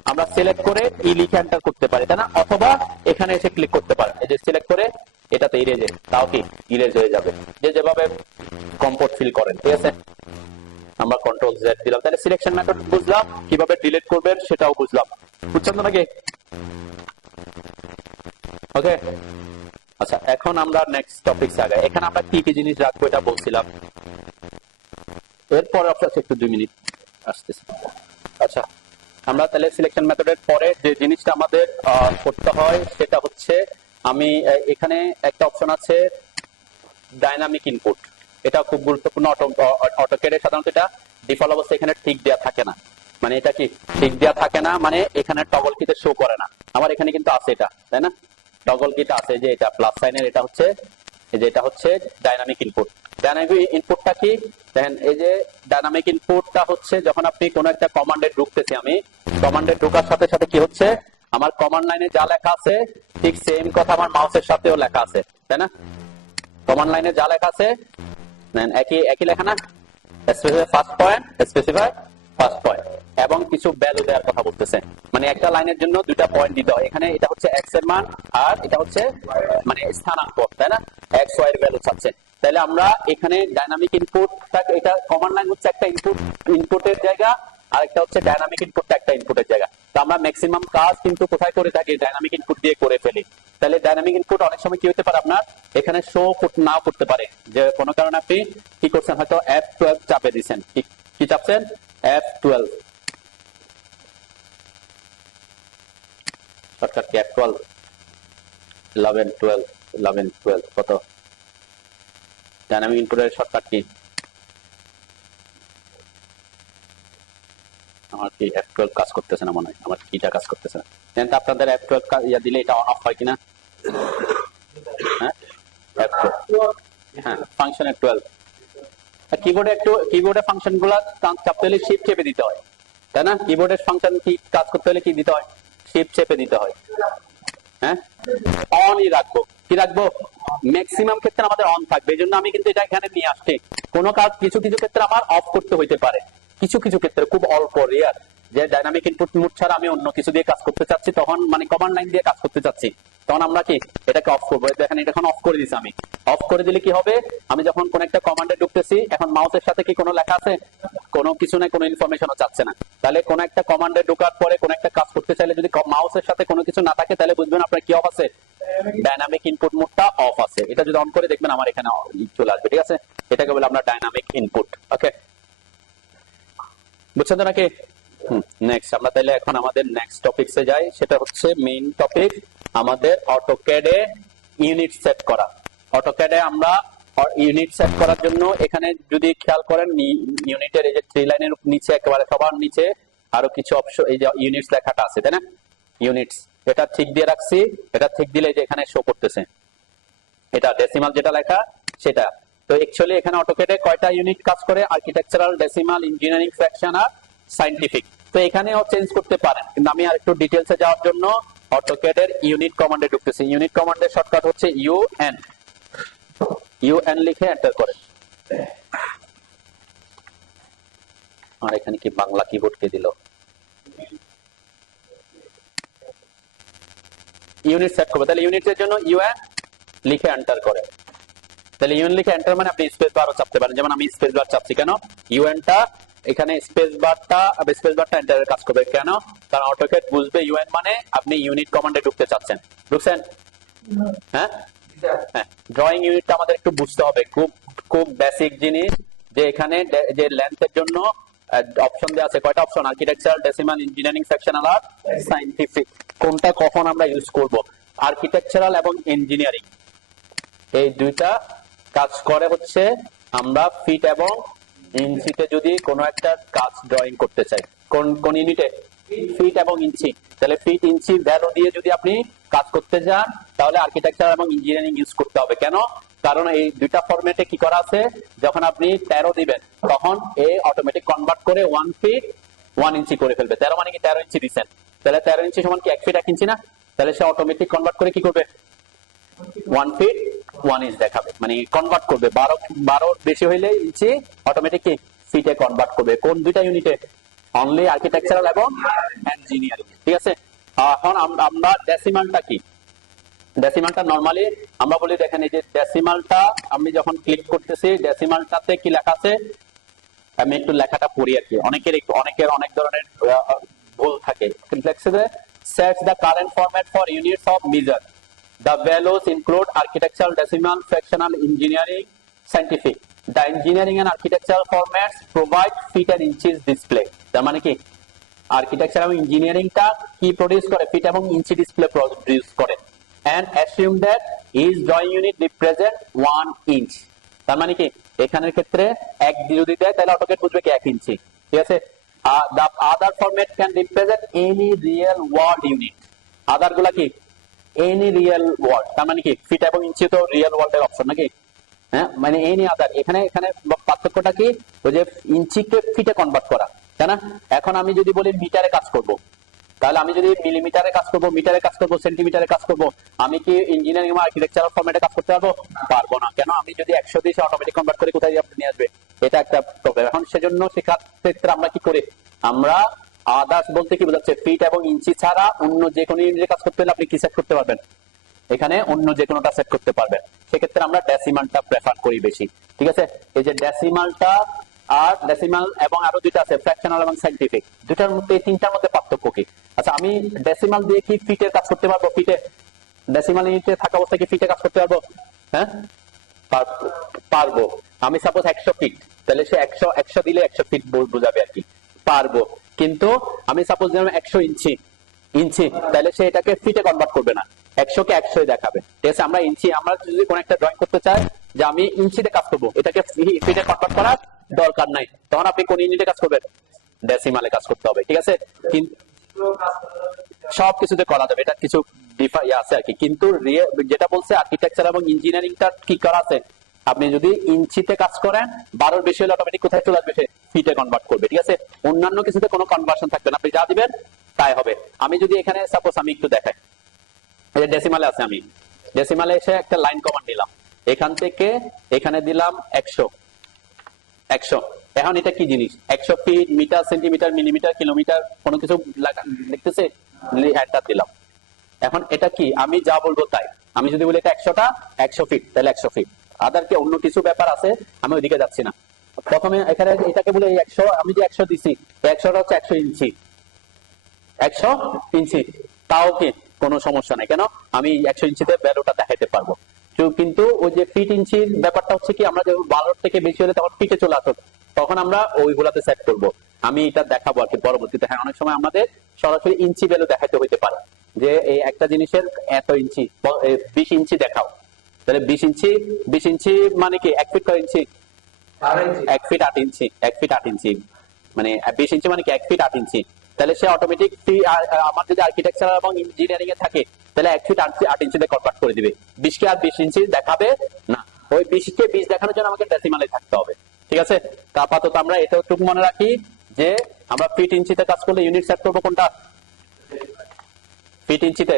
আমরা সিলেক্ট করে লিখে এন্টার করতে পারি, তাই না? অথবা এখানে এসে ক্লিক করতে পারেন, এই যে সিলেক্ট করে এটাতে ইরেজ, তাও কি ইরেজ হয়ে যাবে, যে যেভাবে কমফোর্ট ফিল করেন। ঠিক আছে, আমরা কন্ট্রোল জেড দিলাম, তাহলে সিলেকশন মেথড বুঝলাম, কিভাবে ডিলিট করবেন সেটাও বুঝলাম। বুঝছেন তো নাকি? ওকে, আচ্ছা, এখন আমরা নেক্সট টপিক আগে, এখানে আমরা কি কি জিনিস রাখবো এটা বলছিলাম, এরপরে আপনার একটু 2 মিনিট আসতেছে। আচ্ছা, আমরা তাহলে সিলেকশন মেথডের পরে যে জিনিসটা আমাদের করতে হয় সেটা হচ্ছে আমি এখানে একটা অপশন আছে ডাইনামিক ইনপুট, এটা খুব গুরুত্বপূর্ণ। অটোক্যাডে সাধারণত এটা ডিফল্ট অবস্থায় এখানে ঠিক দেওয়া থাকে না, মানে এটা কি ঠিক দেওয়া থাকে না, মানে এখানে টগল কিতে শো করে না। আমার এখানে কিন্তু আছে এটা, তাই না? টগল কিতে আছে, যে এটা প্লাস সাইনের, এটা হচ্ছে যেটা হচ্ছে ডাইনামিক ইনপুট। ডাইনামিক ইনপুটটা কি দেখেন, এই যে ডাইনামিক ইনপুটটা হচ্ছে যখন আপনি কোন একটা কমান্ডে ঢুকতেছি, আমি কমান্ডে ঢোকার সাথে সাথে কি হচ্ছে, আমার কমান্ড লাইনে যা লেখা আছে ঠিক সেম কথা আমার মাউসের সাথেও লেখা আছে, তাই না? কমান্ড লাইনে যা লেখা আছে একই একই লেখা না, specify first point, specify first point, এবং কিছু ভ্যালু দেওয়ার কথা বলতেছে, মানে একটা লাইনের জন্য দুইটা পয়েন্ট দিতে হয়। এখানে এটা হচ্ছে এক্স এর মান আর এটা হচ্ছে মানে স্থানাঙ্ক, তাই না? এক্স ওয়াই এর ভ্যালু চাচ্ছে। তাহলে আমরা এখানে ডাইনামিক ইনপুটটা, এটা কমান্ড লাইন হচ্ছে একটা ইনপুটের জায়গা, আর একটা হচ্ছে ডাইনামিক ইনপুটটা একটা ইনপুটের জায়গা। তো আমরা ম্যাক্সিমাম কাজ কিন্তু কোথায় করে থাকি, ডাইনামিক ইনপুট দিয়ে করে ফেলি। তাহলে ডাইনামিক ইনপুট অনেক সময় কি হতে পারে, আপনার এখানে শো নাও করতে পারে, যে কোনো কারণে আপনি কি করছেন, হয়তো F12 চাপে দিচ্ছেন, কি চাপছেন, F12 শর্টকাট কি F12, 11 12 11 12 কত ডাইনামিক ইনপুটের শর্টকাট কি? আমার কি F12 কাজ করতেছে না, মনে হয় আমার কিটা কাজ করতেছে না। দেন আপনাদের F12 ইয়া দিলে এটা অন অফ হয় কিনা, হ্যাঁ F12, হ্যাঁ ফাংশন F12। কিবোর্ডে ফাংশন গুলা চাপতে হলে শিফট চেপে দিতে হয়, তাই না? কিবোর্ডের ফাংশন কি কাজ করতে হলে কি দিতে হয়, শিফট চেপে দিতে হয়। হ্যাঁ অনই রাখবো, কি রাখবো, ম্যাক্সিমাম ক্ষেত্রে আমাদের অন থাকবে। এই জন্য আমি কিন্তু এটা এখানে নিয়ে আসছি। কোনো কাজ কিছু কিছু ক্ষেত্রে আমার অফ করতে হইতে পারে, কিছু কিছু ক্ষেত্রে খুব অল্প রেয়ার, যে ডাইনামিক ইনপুট মোড ছাড়া আমি অন্য কিছু দিয়ে কাজ করতে চাচ্ছি, তখন মানে কমান্ড লাইন দিয়ে কাজ করতে চাচ্ছি, তখন আমরা কি এটাকে অফ করবো। দেখেন এটা এখন অফ করে দিছি আমি। অফ করে দিলে কি হবে, আমি যখন কোন একটা কমান্ডে ঢুকতেছি, এখন মাউসের সাথে কি কোনো লেখা আছে, কোনো কিছু নাই, কোনো ইনফরমেশনও চাচ্ছে না। তাহলে কোন একটা কমান্ডে ঢোকার পরে কোন একটা কাজ করতে চাইলে যদি মাউসের সাথে কোনো কিছু না থাকে, তাহলে বুঝবেন আপনার কি অফ আছে, ডাইনামিক ইনপুট মোডটা অফ আছে। এটা যদি অন করে দেখবেন আমার এখানে চলে আসবে, ঠিক আছে? এটাকে বলে আমরা ডাইনামিক ইনপুট। ওকে, বুঝছেন তো নাকি? নেক্সট আমরা তাহলে এখন আমাদের নেক্সট টপিকসে যাই, সেটা হচ্ছে মেইন টপিক আমাদের অটোক্যাডে ইউনিট সেট করা। অটোক্যাডে আমরা ইউনিট সেট করার জন্য এখানে যদি খেয়াল করেন, ইউনিটের এই যে 3 লাইনের নিচে একেবারে সবার নিচে আরো কিছু অপশন, এই যে ইউনিটস লেখাটা আছে, তাই না? ইউনিটস, এটা ঠিক দিয়ে রাখছি। এটা ঠিক দিলে যে এখানে শো করতেছে, এটা ডেসিমাল যেটা লেখা সেটা। তো অ্যাকচুয়ালি এখানে অটোক্যাডে কয়টা ইউনিট কাজ করে, আর্কিটেকচারাল, ডেসিমাল, ইঞ্জিনিয়ারিং, ফ্র্যাকশন আর সায়েন্টিফিক। তো এখানেও চেঞ্জ করতে পারেন, কিন্তু আমি আর একটু ডিটেইলসে যাওয়ার জন্য অটোক্যাডের ইউনিট কমান্ডে ঢুকতেছি। ইউনিট কমান্ডের শর্টকাট হচ্ছে ইউএন। ইউএন লিখে এন্টার করেন। আর এখানে কি বাংলা কিবোর্ড কে দিল? ইউনিট সেট করবে, তাহলে ইউনিটের জন্য ইউএন লিখে এন্টার করেন। তাহলে ইউএন লিখে এন্টার মানে আপনি স্পেস বারও চাপতে পারেন, যেমন আমি স্পেস বার চাপছি। কেন ইউএনটা এখানে স্পেস বারটা এন্টারের কাজ করবে, কেন? কারণ অটোক্যাড বুঝবে ইউএন মানে আপনি ইউনিট কমান্ডে ঢুকতে চাচ্ছেন। ঢুকছেন? হ্যাঁ হ্যাঁ, ড্রয়িং ইউনিটটা আমাদের একটু বুঝতে হবে, খুব খুব বেসিক জিনিস। যে এখানে যে লেন্থের জন্য অপশন দেওয়া আছে, কয়টা option, architecture, decimal, engineering, sectional আর সায়েন্টিফিক। কোনটা কখন আমরা ইউজ করব? আর্কিটেকচারাল এবং ইঞ্জিনিয়ারিং এই দুইটা কাজ করে হচ্ছে আমরা ফিট এবং ইঞ্চিতে যদি কোনো একটা কাজ ড্রয়িং করতে চাই। কোন কোন ইউনিটে? ফিট এবং ইঞ্চি। তাহলে ফিট ইঞ্চি ভ্যালু দিয়ে যদি আপনি কাজ করতে যান, তাহলে আর্কিটেকচার এবং ইঞ্জিনিয়ারিং ইউজ করতে হবে। কেন? কারণ এই দুইটা ফরম্যাটে কি করা আছে, যখন আপনি 13 দিবেন তখন এ অটোমেটিক কনভার্ট করে 1 ফিট 1 ইঞ্চি করে ফেলবে। 13 মানে কি 13 ইঞ্চি দিচ্ছেন, তাহলে 13 ইঞ্চি সমান কি 1 ফিট 1 ইঞ্চি না? তাহলে সে অটোমেটিক কনভার্ট করে কি করবে, 1 ফিট 1 ইঞ্চ দেখাবে, মানে কনভার্ট করবে। 12 বেশি হইলে ইঞ্চি অটোমেটিক ফিটে কনভার্ট করবে। কোন দুইটা ইউনিটে? অনলি আর্কিটেকচারাল এবং ইঞ্জিনিয়ারিং, ঠিক আছে? এখন আমরা ডেসিমালটা কি, ডেসিমালটা নরমালি আমরা বলি, দেখেন এই যে ডেসিমালটা আমি যখন ক্লিক করতেছি, ডেসিমালটাতে কি লেখা আছে, আমি একটু লেখাটা পড়ি আর কি, অনেকের অনেক ধরনের ভুল থাকে। Sets the current format for units of measure. The values include architectural, decimal, fractional, engineering, scientific. The engineering and architectural formats provide feet and inches display. তার মানে কি আর্কিটেকচার এবং ইঞ্জিনিয়ারিংটা কি প্রডিউস করে, ফিট এবং ইঞ্চি ডিসপ্লে প্রডিউস করে। and assume that each drawing unit represent 1 inch. তার মানে কি এখানের ক্ষেত্রে 1 যদি দেয় তাহলে অটোকেট বুঝবে কি 1 ইঞ্চি, ঠিক আছে। the other format can represent any real world unit. আদার গুলা কি এনি রিয়েল ওয়ার্ড, তার মানে কি ফিট এবং ইঞ্চি তো রিয়েল ওয়ার্ল্ডের অপশন নাকি, হ্যাঁ মানে এনি আদার। এখানে এখানে পার্থক্যটা কি, ওই যে ইঞ্চিকে ফিটে কনভার্ট করা, তাই না। এখন আমি যদি বলি মিটারে কাজ করব, তাহলে আমি যদি মিলিমিটারে কাজ করব, মিটারে কাজ করব, সেন্টিমিটারে কাজ করব, আমি কি ইঞ্জিনিয়ারিং বা আর্কিটেকচারাল ফরম্যাটে কাজ করতে পারবো? পারবো না। কেন? আমি যদি 100 দিয়ে অটোমেটিক কনভার্ট করে কোথায় নিয়ে আসবে, এটা একটা প্রবলেম। এখন সেজন্য শেখার ক্ষেত্রে আমরা কি করি, আমরা আদার্স বলতে কি বোঝাচ্ছে, ফিট এবং ইঞ্চি ছাড়া অন্য যে কোনো ইউনিটে কাজ করতে হলে আপনি কি সেট করতে পারবেন, এখানে অন্য যে কোনোটা সেট করতে পারবেন। সেক্ষেত্রে আমরা ডেসিমালটা প্রেফার করি বেশি, ঠিক আছে। এই যে ডেসিমালটা আর ডেসিমাল এবং আরো দুইটা আছে, ফ্র্যাকশনাল এবং সায়েন্টিফিক, দুটার মধ্যে তিনটার মধ্যে পার্থক্য কি? আচ্ছা, আমি ডেসিমাল দিয়ে কি ফিটের কাজ করতে পারবো? ফিটে ডেসিমাল ইউনিটে থাকা অবস্থায় কি ফিটে কাজ করতে পারবো? হ্যাঁ পারবো। আমি সাপোজ 100 ফিট, তাহলে সে 100 দিলে 100 ফিট বোঝাবে আর কি, পারবো। কিন্তু আমি সাপোজ দিলাম 100 ইঞ্চি, তাহলে সে এটাকে ফিটে কনভার্ট করবে না, 100 কে 100 দেখাবে, ঠিক আছে। আমরা ইঞ্চি, আমরা যদি কোনো একটা ড্রয়িং করতে চাই যে আমি ইঞ্চিতে কাজ করবো, এটাকে ফিটে কনভার্ট করার দরকার নাই, তখন আপনি কোন ইউনিটে কাজ করবেন? ডেসিমালে কাজ করতে হবে, ঠিক আছে। সবকিছুতে করা যাবে, এটা কিছু আছে আর কি। কিন্তু যেটা বলছে আর্কিটেকচার এবং ইঞ্জিনিয়ারিংটা কি করা আছে, আপনি যদি ইঞ্চিতে কাজ করেন 12 বেশি হলে অটোমেটিক কোথায় চলে আসবে, ফিটে কনভার্ট করবে, ঠিক আছে। অন্যান্য কিছুতে কোনো কনভার্সন থাকবে না, আপনি যা দিবেন তাই হবে। আমি যদি এখানে সাপোজ আমি একটু দেখাই, এই ডেসিমালে আছে, আমি ডেসিমালে এসে একটা লাইন কমান্ড দিলাম, এখান থেকে এখানে দিলাম 100। এখন এটা কি জিনিস, 100 feet, metre, centimetre, millimetre, kilometre, কোনো কিছু দেখতেছে, এন্টার দিলাম। এখন এটা কি, আমি যা বলবো তাই। আমি যদি বলি এটা 100টা 100 ফিট, তাহলে 100 ফিট। আদার কি অন্য কিছু ব্যাপার আছে, আমি ওইদিকে যাচ্ছি না। প্রথমে এখানে এটাকে বলে 100, আমি যে 100 দিছি, 100টা হচ্ছে 100 ইঞ্চি, 100 ইঞ্চি, তাও কি কোনো সমস্যা নাই। কেন? আমি 100 ইঞ্চিতে ভ্যালুটা দেখাইতে পারবো। কিন্তু ওই যে ফিট ইঞ্চির ব্যাপারটা হচ্ছে কি, আমরা যখন 12 থেকে বেশি হলে তখন ফিটে চলে আসো, তখন আমরা ওইগুলাতে সেট করব। আমি এটা দেখাবো আর কি পরবর্তীতে। হ্যাঁ, অনেক সময় আমাদের সরাসরি ইঞ্চি ভ্যালু দেখাইতে হইতে পারে, যে এই একটা জিনিসের এত ইঞ্চি, 20 ইঞ্চি দেখাও, তাহলে 20 ইঞ্চি মানে কি 1 ফিট কয় ইঞ্চি? 1 ফিট 8 ইঞ্চি, 1 ফিট 8 ইঞ্চি, মানে 20 ইঞ্চি মানে কি 1 ফিট 8 ইঞ্চি। তাহলে সে অটোমেটিক আমার যদি আর্কিটেকচার এবং ইঞ্জিনিয়ারিং এ থাকে, তাহলে 1 ফিট 8 ইঞ্চিতে কনভার্ট করে দিবে। 20 কে আর 20 ইঞ্চি দেখাবে না, ওই 20 কে 20 দেখানোর জন্য আমাকে ডেসিমালে থাকতে হবে, ঠিক আছে। তা আপাতত আমরা এটাও একটু মনে রাখি যে আমরা ফিট ইঞ্চিতে কাজ করলে ইউনিট সেট করবো কোনটা? ফিট ইঞ্চিতে,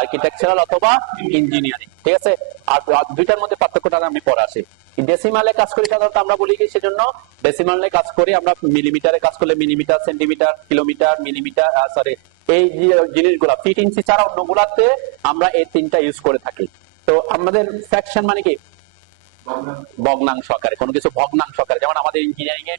আর্কিটেকচারাল অথবা ইঞ্জিনিয়ারিং, ঠিক আছে। আর দুইটার মধ্যে পার্থক্যটা আমি পরে আসি। ডেসিমালে কাজ করি সাধারণত আমরা বলি কি, সেজন্য ডেসিমালে কাজ করি আমরা, মিলিমিটারে কাজ করলে millimetre, centimetre, kilometre, millimetre, sorry এই জিনিসগুলা, ফিট ইঞ্চি ছাড়া অন্যগুলাতে আমরা এই তিনটা ইউজ করে থাকি। তো আমাদের ফ্র্যাকশন মানে কি, ভগ্নাংশ আকারে, কোনো কিছু ভগ্নাংশ আকারে, যেমন আমাদের ইঞ্জিনিয়ারিং এ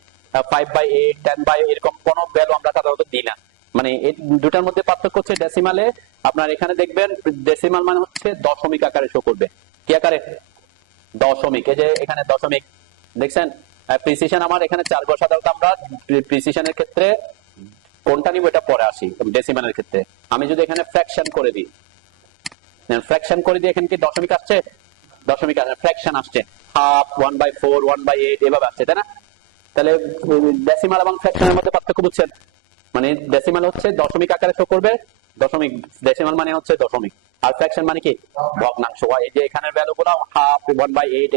5/8, 10/8 এরকম কোনো ভ্যালু আমরা সাধারণত দিই না। মানে এই দুটার মধ্যে পার্থক্য হচ্ছে, ডেসিমালে আপনার এখানে দেখবেন ডেসিমাল মানে হচ্ছে দশমিক আকারে শো করবে। কি আকারে? দশমিক। এই যে এখানে দশমিক দেখছেন, প্রিসিশন আমার এখানে 4 ঘর। সাধারণত আমরা প্রিসিশনের ক্ষেত্রে কোনটা নিব এটা পরে আসি। ডেসিমালের ক্ষেত্রে আমি যদি এখানে ফ্র্যাকশন করে দিই, ফ্র্যাকশন করে দিই, এখানে কি দশমিক আসছে? দশমিক আসছে, ফ্র্যাকশন আসছে, হাফ, 1/4, 1/8 এভাবে আসছে, তাই না? তাহলে ডেসিমাল এবং ফ্র্যাকশনের মধ্যে পার্থক্য বুঝছেন? মানে ডেসিমাল হচ্ছে দশমিক আকারে শো করবে, দশমিক, ডেসিমাল মানে হচ্ছে দশমিক, আর ফ্র্যাকশন মানে কি ভগ্নাংশ। এই যে এখানের ভ্যালু গুলো হাফ, 1/8,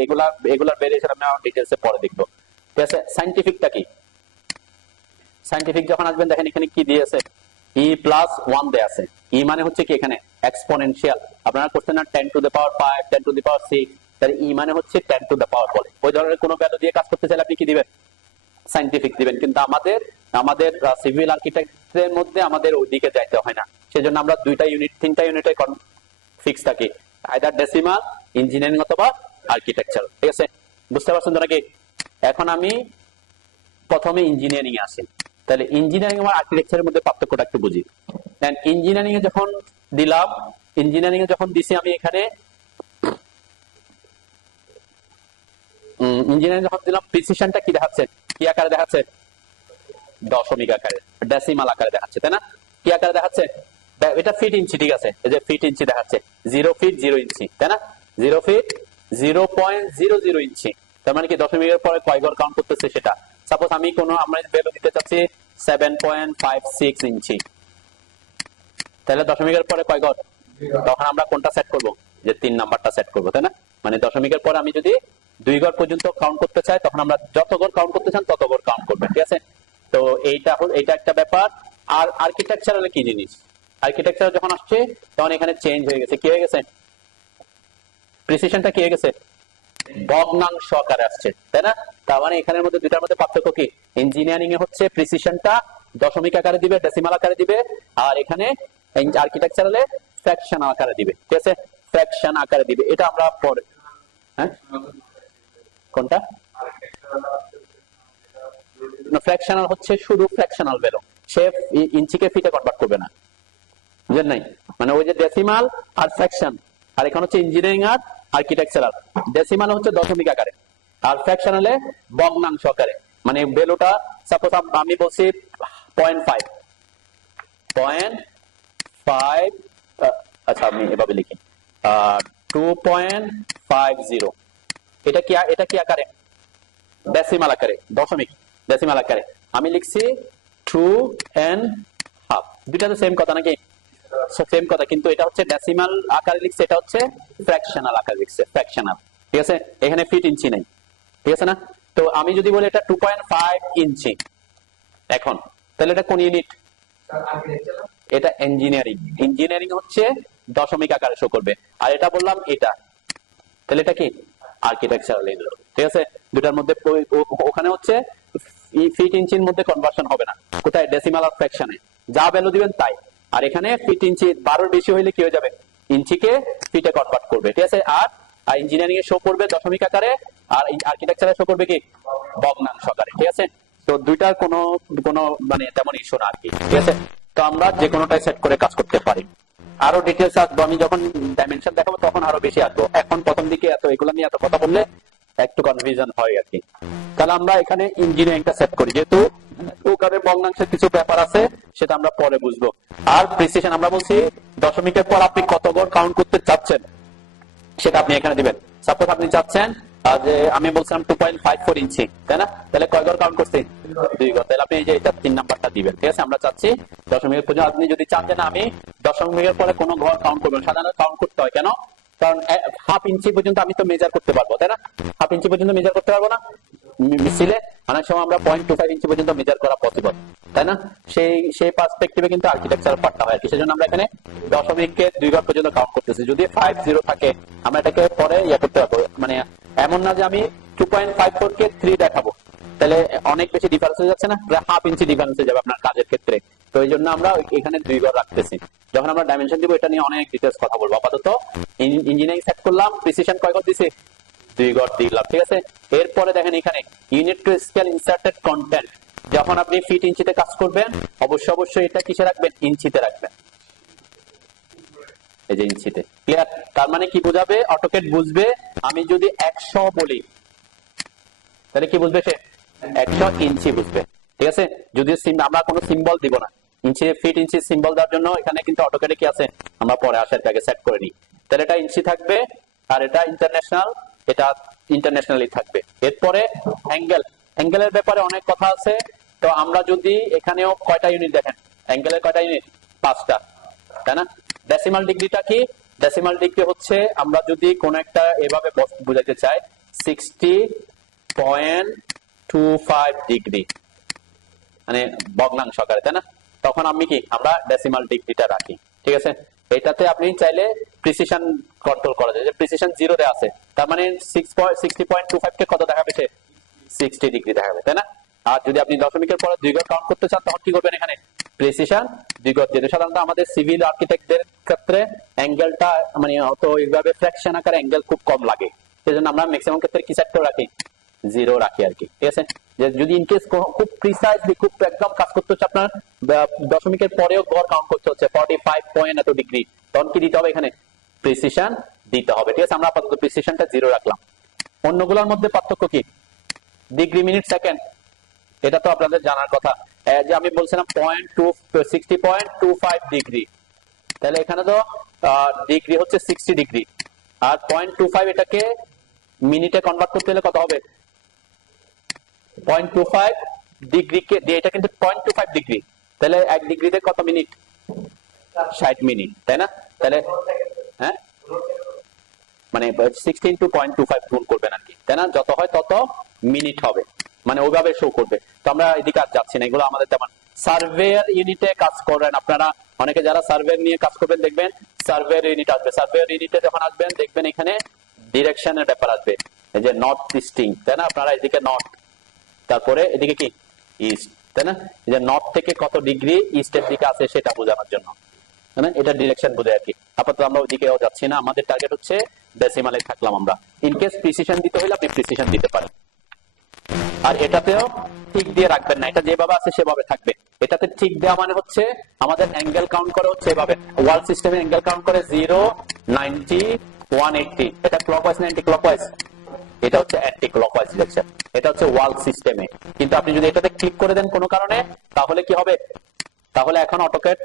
এগুলার ভেরিয়েশন আমরা ডিটেইলসে পরে দেখবো, ঠিক আছে। সায়েন্টিফিকটা কি? সায়েন্টিফিক যখন আসবেন দেখেন এখানে কি দিয়েছে, e+1 দেয়া আছে। ই মানে হচ্ছে কি এখানে এক্সপোনেনশিয়াল। আপনারা করছেন না 10 to the power 5, 10 to the power 6, তাহলে ই মানে হচ্ছে 10 টু দ্য পাওয়ার বলে। ওই ধরনের কোনো ভ্যালু দিয়ে কাজ করতে চাইলে আপনি কি দিবেন? সায়েন্টিফিক দিবেন। কিন্তু আমাদের সিভিল আর্কিটেক্টের মধ্যে আমাদের ওইদিকে যাইতে হয় না, সেজন্য আমরা 2টা ইউনিট 3টা ইউনিটে ফিক্স থাকি, আইদার ডেসিমাল, ইঞ্জিনিয়ারিং অথবা আর্কিটেকচার, ঠিক আছে। বুঝতে পারছেন তো নাকি? এখন আমি প্রথমে ইঞ্জিনিয়ারিং এ আসি। তাহলে ইঞ্জিনিয়ারিং আর আর্কিটেকচারের মধ্যে পার্থক্যটা একটু বুঝি। দেন ইঞ্জিনিয়ারিং এ যখন দিলাম, ইঞ্জিনিয়ারিং এ যখন দিছি আমি এখানে ইঞ্জিনিয়ারিং যখন দিলাম, প্রিসিশনটা কি দেখাচ্ছে? কি আকারে দেখাচ্ছে? দশমিক আকারে, ডেসিমাল আকারে দেখাচ্ছে, তাই না? কি আকারে দেখাচ্ছে? এটা ফিট ইঞ্চি, ঠিক আছে, এই যে ফিট ইঞ্চি দেখাচ্ছে 0 ফিট 0 ইঞ্চি, তাই না? 0 ফিট 0.00 ইঞ্চি, তার মানে কি দশমিকের পরে কয় ঘর কাউন্ট করতেছে সেটা। সাপোজ আমি আমরা ভ্যালু দিতে চাচ্ছি 7.56 ইঞ্চি, তাহলে দশমিকের পরে কয় ঘর? তখন আমরা কোনটা সেট করব? যে 3 নাম্বারটা সেট করব, তাই না? মানে দশমিকের পরে আমি যদি 2 ঘর পর্যন্ত কাউন্ট করতে চাই, তখন আমরা যত ঘর কাউন্ট করতে চান তত ঘর কাউন্ট করবেন, ঠিক আছে? তো এইটা একটা ব্যাপার। আর আর্কিটেকচারালে কি জিনিস, আর্কিটেকচার যখন আসছে তখন এখানে চেঞ্জ হয়ে গেছে, কি হয়ে গেছে? প্রিসিশনটা কি হয়ে গেছে? ভগ্নাংশ আকারে আসছে, তাই না? তার মানে এখানের মধ্যে দুইটার মধ্যে পার্থক্য কি? ইঞ্জিনিয়ারিং এ হচ্ছে প্রিসিশনটা দশমিক আকারে দিবে, ডেসিমাল আকারে দিবে, আর এখানে আর্কিটেকচারালে ফ্র্যাকশন আকারে দিবে, ঠিক আছে? ফ্র্যাকশন আকারে দিবে, এটা আমরা পরে। হ্যাঁ, কোনটা? ফ্র্যাকশনাল হচ্ছে শুধু ফ্র্যাকশনাল ভ্যালু, সে ইঞ্চিকে ফিটে কনভার্ট করবে না, বুঝলেন নাই? মানে ওই যে ডেসিমাল আর ফ্র্যাকশন, আর এখানে হচ্ছে ইঞ্জিনিয়ারিং আর আর্কিটেকচারাল। ডেসিমাল হচ্ছে দশমিক আকারে, আর ফ্র্যাকশনালে ভগ্নাংশ আকারে। মানে ভ্যালুটা সাপোজ আমি বলছি 0.5, আচ্ছা আমি এভাবে লিখি 2.50, এটা কি আকারে? ডেসিমাল আকারে, দশমিক ডেসিমাল আকারে আমি লিখছি 2.5। দুইটা তো সেম কথা নাকি? সেম কথা, কিন্তু এটা হচ্ছে ডেসিমাল আকারে লিখছে, এটা হচ্ছে ফ্র্যাকশনাল আকারে লিখছে, ফ্র্যাকশনাল, ঠিক আছে? এখানে ফিট ইঞ্চি নেই, ঠিক আছে না? তো আমি যদি বলি এটা 2.5 ইঞ্চি এখন, তাহলে এটা কোন ইউনিট? এটা ইঞ্জিনিয়ারিং। ইঞ্জিনিয়ারিং হচ্ছে দশমিক আকারে শো করবে, আর এটা বললাম এটা, তাহলে এটা কি? আর্কিটেকচারাল ইউনিট, ঠিক আছে? দুটার মধ্যে ওখানে হচ্ছে ফিট ইঞ্চির মধ্যে কনভার্সন হবে না, কোথায়? ডেসিমাল আর ফ্র্যাকশনে যা ভ্যালু দিবেন তাই। আর এখানে ফিট ইঞ্চি 12 বেশি হইলে কি হয়ে যাবে? ইঞ্চিকে ফিটে কনভার্ট করবে, ঠিক আছে? আর ইঞ্জিনিয়ারিং এ শো করবে দশমিক আকারে, আর আর্কিটেকচারে শো করবে কি? ভগ্নাংশ আকারে, ঠিক আছে? তো দুইটার কোনো মানে তেমন ইস্যু না আর কি, ঠিক আছে? তো আমরা যে কোনোটাই সেট করে কাজ করতে পারি। আরো ডিটেলস আসবো, আমি যখন ডাইমেনশন দেখাবো তখন আরো বেশি আসবো। এখন প্রথম দিকে এগুলো নিয়ে এত কথা বললে একটু কনফিউশন হয় আর কি। তাহলে আমরা এখানে ইঞ্জিনিয়ারিংটা সেট করি, যেহেতু ওখানে ভগ্নাংশের কিছু ব্যাপার আছে সেটা আমরা পরে বুঝবো। আর প্রিসিশন আমরা বলছি দশমিকের পর আপনি কত ঘর কাউন্ট করতে চাচ্ছেন সেটা আপনি এখানে দিবেন। সাপোজ আপনি চাচ্ছেন যে আমি বলছিলাম 2.54 ইঞ্চি, তাই না? তাহলে কয় ঘর কাউন্ট করছি? 2 ঘর, তাহলে আপনি এই যে এটা 3 নাম্বারটা দিবেন, ঠিক আছে? আমরা চাচ্ছি দশমিকের পর্যন্ত। আপনি যদি চান যে না আমি দশমিকের পরে কোনো ঘর কাউন্ট করবেন, সাধারণত কাউন্ট করতে হয় কেন? কারণ হাফ ইঞ্চি পর্যন্ত আমি তো মেজার করতে পারবো, তাই না? হাফ ইঞ্চি পর্যন্ত মেজার করতে পারবো না মিছিলে, অনেক সময় আমরা 0.25 ইঞ্চি পর্যন্ত মেজার করা পসিবল, তাই না? সেই পার্সপেক্টিভে কিন্তু আর্কিটেকচার পার্টটা হয় আর কি। সেজন্য আমরা এখানে দশমিককে 2 ঘর পর্যন্ত কাউন্ট করতেছি। যদি 50 থাকে আমরা এটাকে পরে করতে পারবো, মানে এমন না যে আমি 2.54 কে 3 দেখাবো, তাহলে অনেক বেশি ডিফারেন্স হয়ে যাচ্ছে না? প্রায় হাফ ইঞ্চি ডিফারেন্স হয়ে যাবে আপনার কাজের ক্ষেত্রে। তো এই জন্য আমরা এখানে 2 ঘর রাখতেছি। যখন আমরা ডাইমেনশন দিব এটা নিয়ে অনেক ডিটেলস কথা বলবো। আপাতত ইঞ্জিনিয়ারিং সেট করলাম, প্রিসিশন কয় ঘর দিছি? 2 ঘর দিলাম, ঠিক আছে? এরপরে দেখেন এখানে unit to scale inserted content. যখন আপনি ফিট ইঞ্চিতে কাজ করবেন অবশ্যই এটা কিসে রাখবেন? ইঞ্চিতে রাখবেন, এই যে ইঞ্চিতে। ক্লিয়ার? তার মানে কি বোঝাবে? অটোকেট বুঝবে আমি যদি 100 বলি তাহলে কি বুঝবে সে? 100 ইঞ্চি বুঝবে, ঠিক আছে? যদি আমরা কোনো সিম্বল দিব না, ইঞ্চি ফিট ইঞ্চি সিম্বল দেওয়ার জন্য এখানে কিন্তু অটোকেটে কি আছে আমরা পরে আসার আগে সেট করে নিই। তাহলে এটা ইঞ্চি থাকবে, আর এটা ইন্টারন্যাশনাল, এটা ইন্টারন্যাশনালি থাকবে। এরপরে অ্যাঙ্গেলের ব্যাপারে অনেক কথা আছে। তো আমরা যদি এখানেও কয়টা ইউনিট দেখেন, অ্যাঙ্গেলের কয়টা ইউনিট? 5টা, তাই না? ডেসিমাল ডিগ্রিটা কি? ডেসিমাল ডিগ্রি হচ্ছে আমরা যদি কোন একটা এভাবে বুঝাইতে চাই 60.25 ডিগ্রি, মানে ভগ্নাংশ আকারে, তাই না? তখন আমি কি আমরা ডেসিমাল ডিগ্রিটা রাখি, ঠিক আছে? এটাতে আপনি চাইলে প্রিসিশন কন্ট্রোল করা যায়, যে প্রিসিশন 0 তে আছে, তার মানে 60.25 কে কত দেখাবে সে? 60 ডিগ্রি দেখাবে, তাই না? আর যদি আপনি দশমিকের পরে 2 ঘর কাউন্ট করতে চান তখন কি করবেন? এখানে প্রিসিশন 2 ঘর দিয়ে। সাধারণত আমাদের সিভিল আর্কিটেক্টদের ক্ষেত্রে অ্যাঙ্গেলটা মানে অত এইভাবে ফ্র্যাকশন আকারে অ্যাঙ্গেল খুব কম লাগে, সেজন্য আমরা ম্যাক্সিমাম ক্ষেত্রে কি সেট করে রাখি? 0 রাখি আর কি, ঠিক আছে? যে যদি ইনকেস খুব প্রিসাইজলি খুব একদম কাজ করতে হচ্ছে, আপনার দশমিকের পরেও ঘর কাউন্ট করতে হচ্ছে 45 পয়েন্ট এত ডিগ্রি, তখন কি দিতে হবে? এখানে প্রিসিশন দিতে হবে, ঠিক আছে? আমরা আপাতত প্রিসিশনটা 0 রাখলাম। অন্যগুলোর মধ্যে পার্থক্য কি? ডিগ্রি, মিনিট, সেকেন্ড, এটা তো আপনাদের জানার কথা। যে আমি বলছিলাম 60.25 ডিগ্রি, তাহলে এখানে তো ডিগ্রি হচ্ছে 60 ডিগ্রি, আর 0.25 এটাকে মিনিটে কনভার্ট করতে হলে কত হবে? 0.25 ডিগ্রিকে দিয়ে, এটা কিন্তু 0.25 ডিগ্রি, তাহলে 1 ডিগ্রিতে কত মিনিট? 60 মিনিট, তাই না? তাহলে হ্যাঁ, মানে 60 ইন্টু 0.25 গুণ করবেন আর কি, তাই না? যত হয় তত মিনিট হবে, মানে ওইভাবে শো করবে। তো আমরা এদিকে আর যাচ্ছি না, এগুলো আমাদের তেমন। সার্ভেয়ার ইউনিটে কাজ করেন আপনারা অনেকে, যারা সার্ভেয়ার নিয়ে কাজ করবেন দেখবেন সার্ভেয়ার ইউনিট আসবে। সার্ভেয়ার ইউনিটে যখন আসবেন দেখবেন এখানে ডিরেকশনের ব্যাপার আসবে, এই যে নর্থ ইস্টিং, তাই না? আপনারা এদিকে নর্থ, তারপরে এদিকে কি ইস্ট, তাই না? এই যে নর্থ থেকে কত ডিগ্রি ইস্টের দিকে আছে সেটা বোঝানোর জন্য, তাই না? এটা ডিরেকশন বোঝায় আর কি। আপাতত আমরা ওইদিকেও যাচ্ছি না, আমাদের টার্গেট হচ্ছে ডেসিমালে থাকলাম আমরা। ইনকেস প্রিসিশন দিতে হলে আপনি প্রিসিশন দিতে পারেন। আর এটাতেও ঠিক দিয়ে রাখবেন না, এটা যেভাবে আছে সেভাবে থাকবে। এটাতে ঠিক দেওয়া মানে হচ্ছে আমাদের অ্যাঙ্গেল কাউন্ট করে হচ্ছে এভাবে, ওয়ার্ল্ড সিস্টেমে অ্যাঙ্গেল কাউন্ট করে 0, 90, 180। এটা ক্লকওয়াইজ না অ্যান্টি ক্লকওয়াইজ? এটা হচ্ছে অ্যান্টি ক্লকওয়াইজ ডিরেকশন, এটা হচ্ছে ওয়ার্ল্ড সিস্টেমে। কিন্তু আপনি যদি এটাতে ক্লিক করে দেন কোনো কারণে, তাহলে কি হবে? তাহলে এখন অটোক্যাড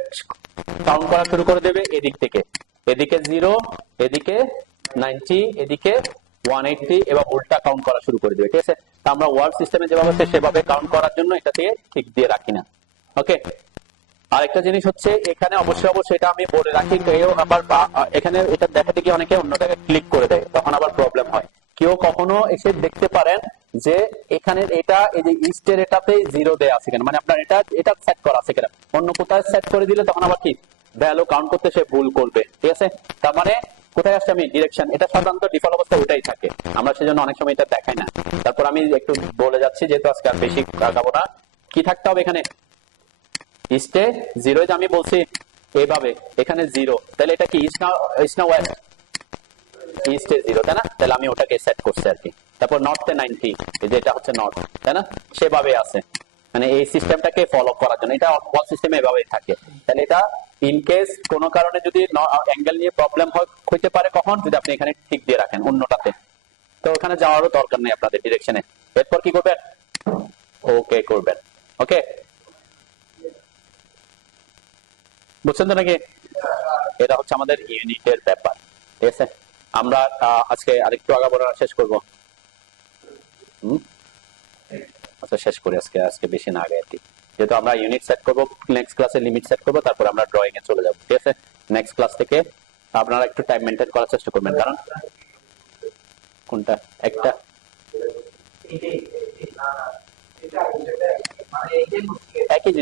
কাউন্ট করা শুরু করে দেবে এদিক থেকে, এদিকে 0, এদিকে 90, এদিকে 180, এবার উল্টা কাউন্ট করা শুরু করে দেবে, ঠিক আছে? তা আমরা ওয়ার্ল্ড সিস্টেমে যেভাবে আছে সেভাবে কাউন্ট করার জন্য এটাতে ঠিক দিয়ে রাখি না। ওকে, আরেকটা জিনিস হচ্ছে এখানে অবশ্যই এটা আমি বলে রাখি, কেউ আবার এখানে এটা দেখাতে গিয়ে অনেকে অন্য জায়গায় ক্লিক করে দেয়, তখন আবার প্রবলেম হয়। কেউ কখনো এসে দেখতে পারেন যে এখানে এটা, এই যে ইস্টের এটাতে 0 দেয়া আছে কেন, মানে আপনার এটা সেট করা আছে কেন, অন্য কোথায় সেট করে দিলে তখন আবার কি ভ্যালু কাউন্ট করতে সে ভুল করবে, ঠিক আছে? তার মানে কোথায় আসছে আমি ডিরেকশন, এটা সাধারণত ডিফল্ট অবস্থা ওইটাই থাকে, আমরা সেজন্য অনেক সময় এটা দেখাই না। তারপর আমি একটু বলে যাচ্ছি, যেহেতু আজকে আর বেশি আগাবো না। কি থাকতে হবে এখানে? ইস্টে 0, আমি বলছি এইভাবে, এখানে 0, তাহলে এটা কি ইস্ট না ওয়েস্ট? ইস্টে 0, তাই না? তাহলে আমি ওটাকে সেট করছি আর কি। তারপর নর্থে 90, এই যে এটা হচ্ছে নর্থ, তাই না? সেভাবে আছে, মানে এই সিস্টেমটাকে ফলো করার জন্য। এটা অল সিস্টেমে এভাবেই থাকে। তাহলে এটা ইন কেস কোনো কারণে যদি অ্যাঙ্গেল নিয়ে প্রবলেম হইতে পারে, কখন? যদি আপনি এখানে ঠিক দিয়ে রাখেন অন্যটাতে, তো ওখানে যাওয়ারও দরকার নেই আপনাদের ডিরেকশনে। এরপর কি করবেন? ওকে করবেন। ওকে, বুঝছেন তো নাকি? এটা হচ্ছে আমাদের ইউনিটের ব্যাপার, ঠিক আছে? আমরা আজকে আরেকটু আগাবো, শেষ করবো। আচ্ছা, শেষ করি আজকে বেশি না আগে আর কি, যেহেতু আমরা ইউনিট সেট করবো, নেক্সট ক্লাসে লিমিট সেট করবো, তারপর আমরা ড্রয়িং এ চলে যাবো, ঠিক আছে? নেক্সট ক্লাস থেকে আপনারা একটু টাইম মেনটেন করার চেষ্টা করবেন, কারণ কোনটা একটা একই জিনিস।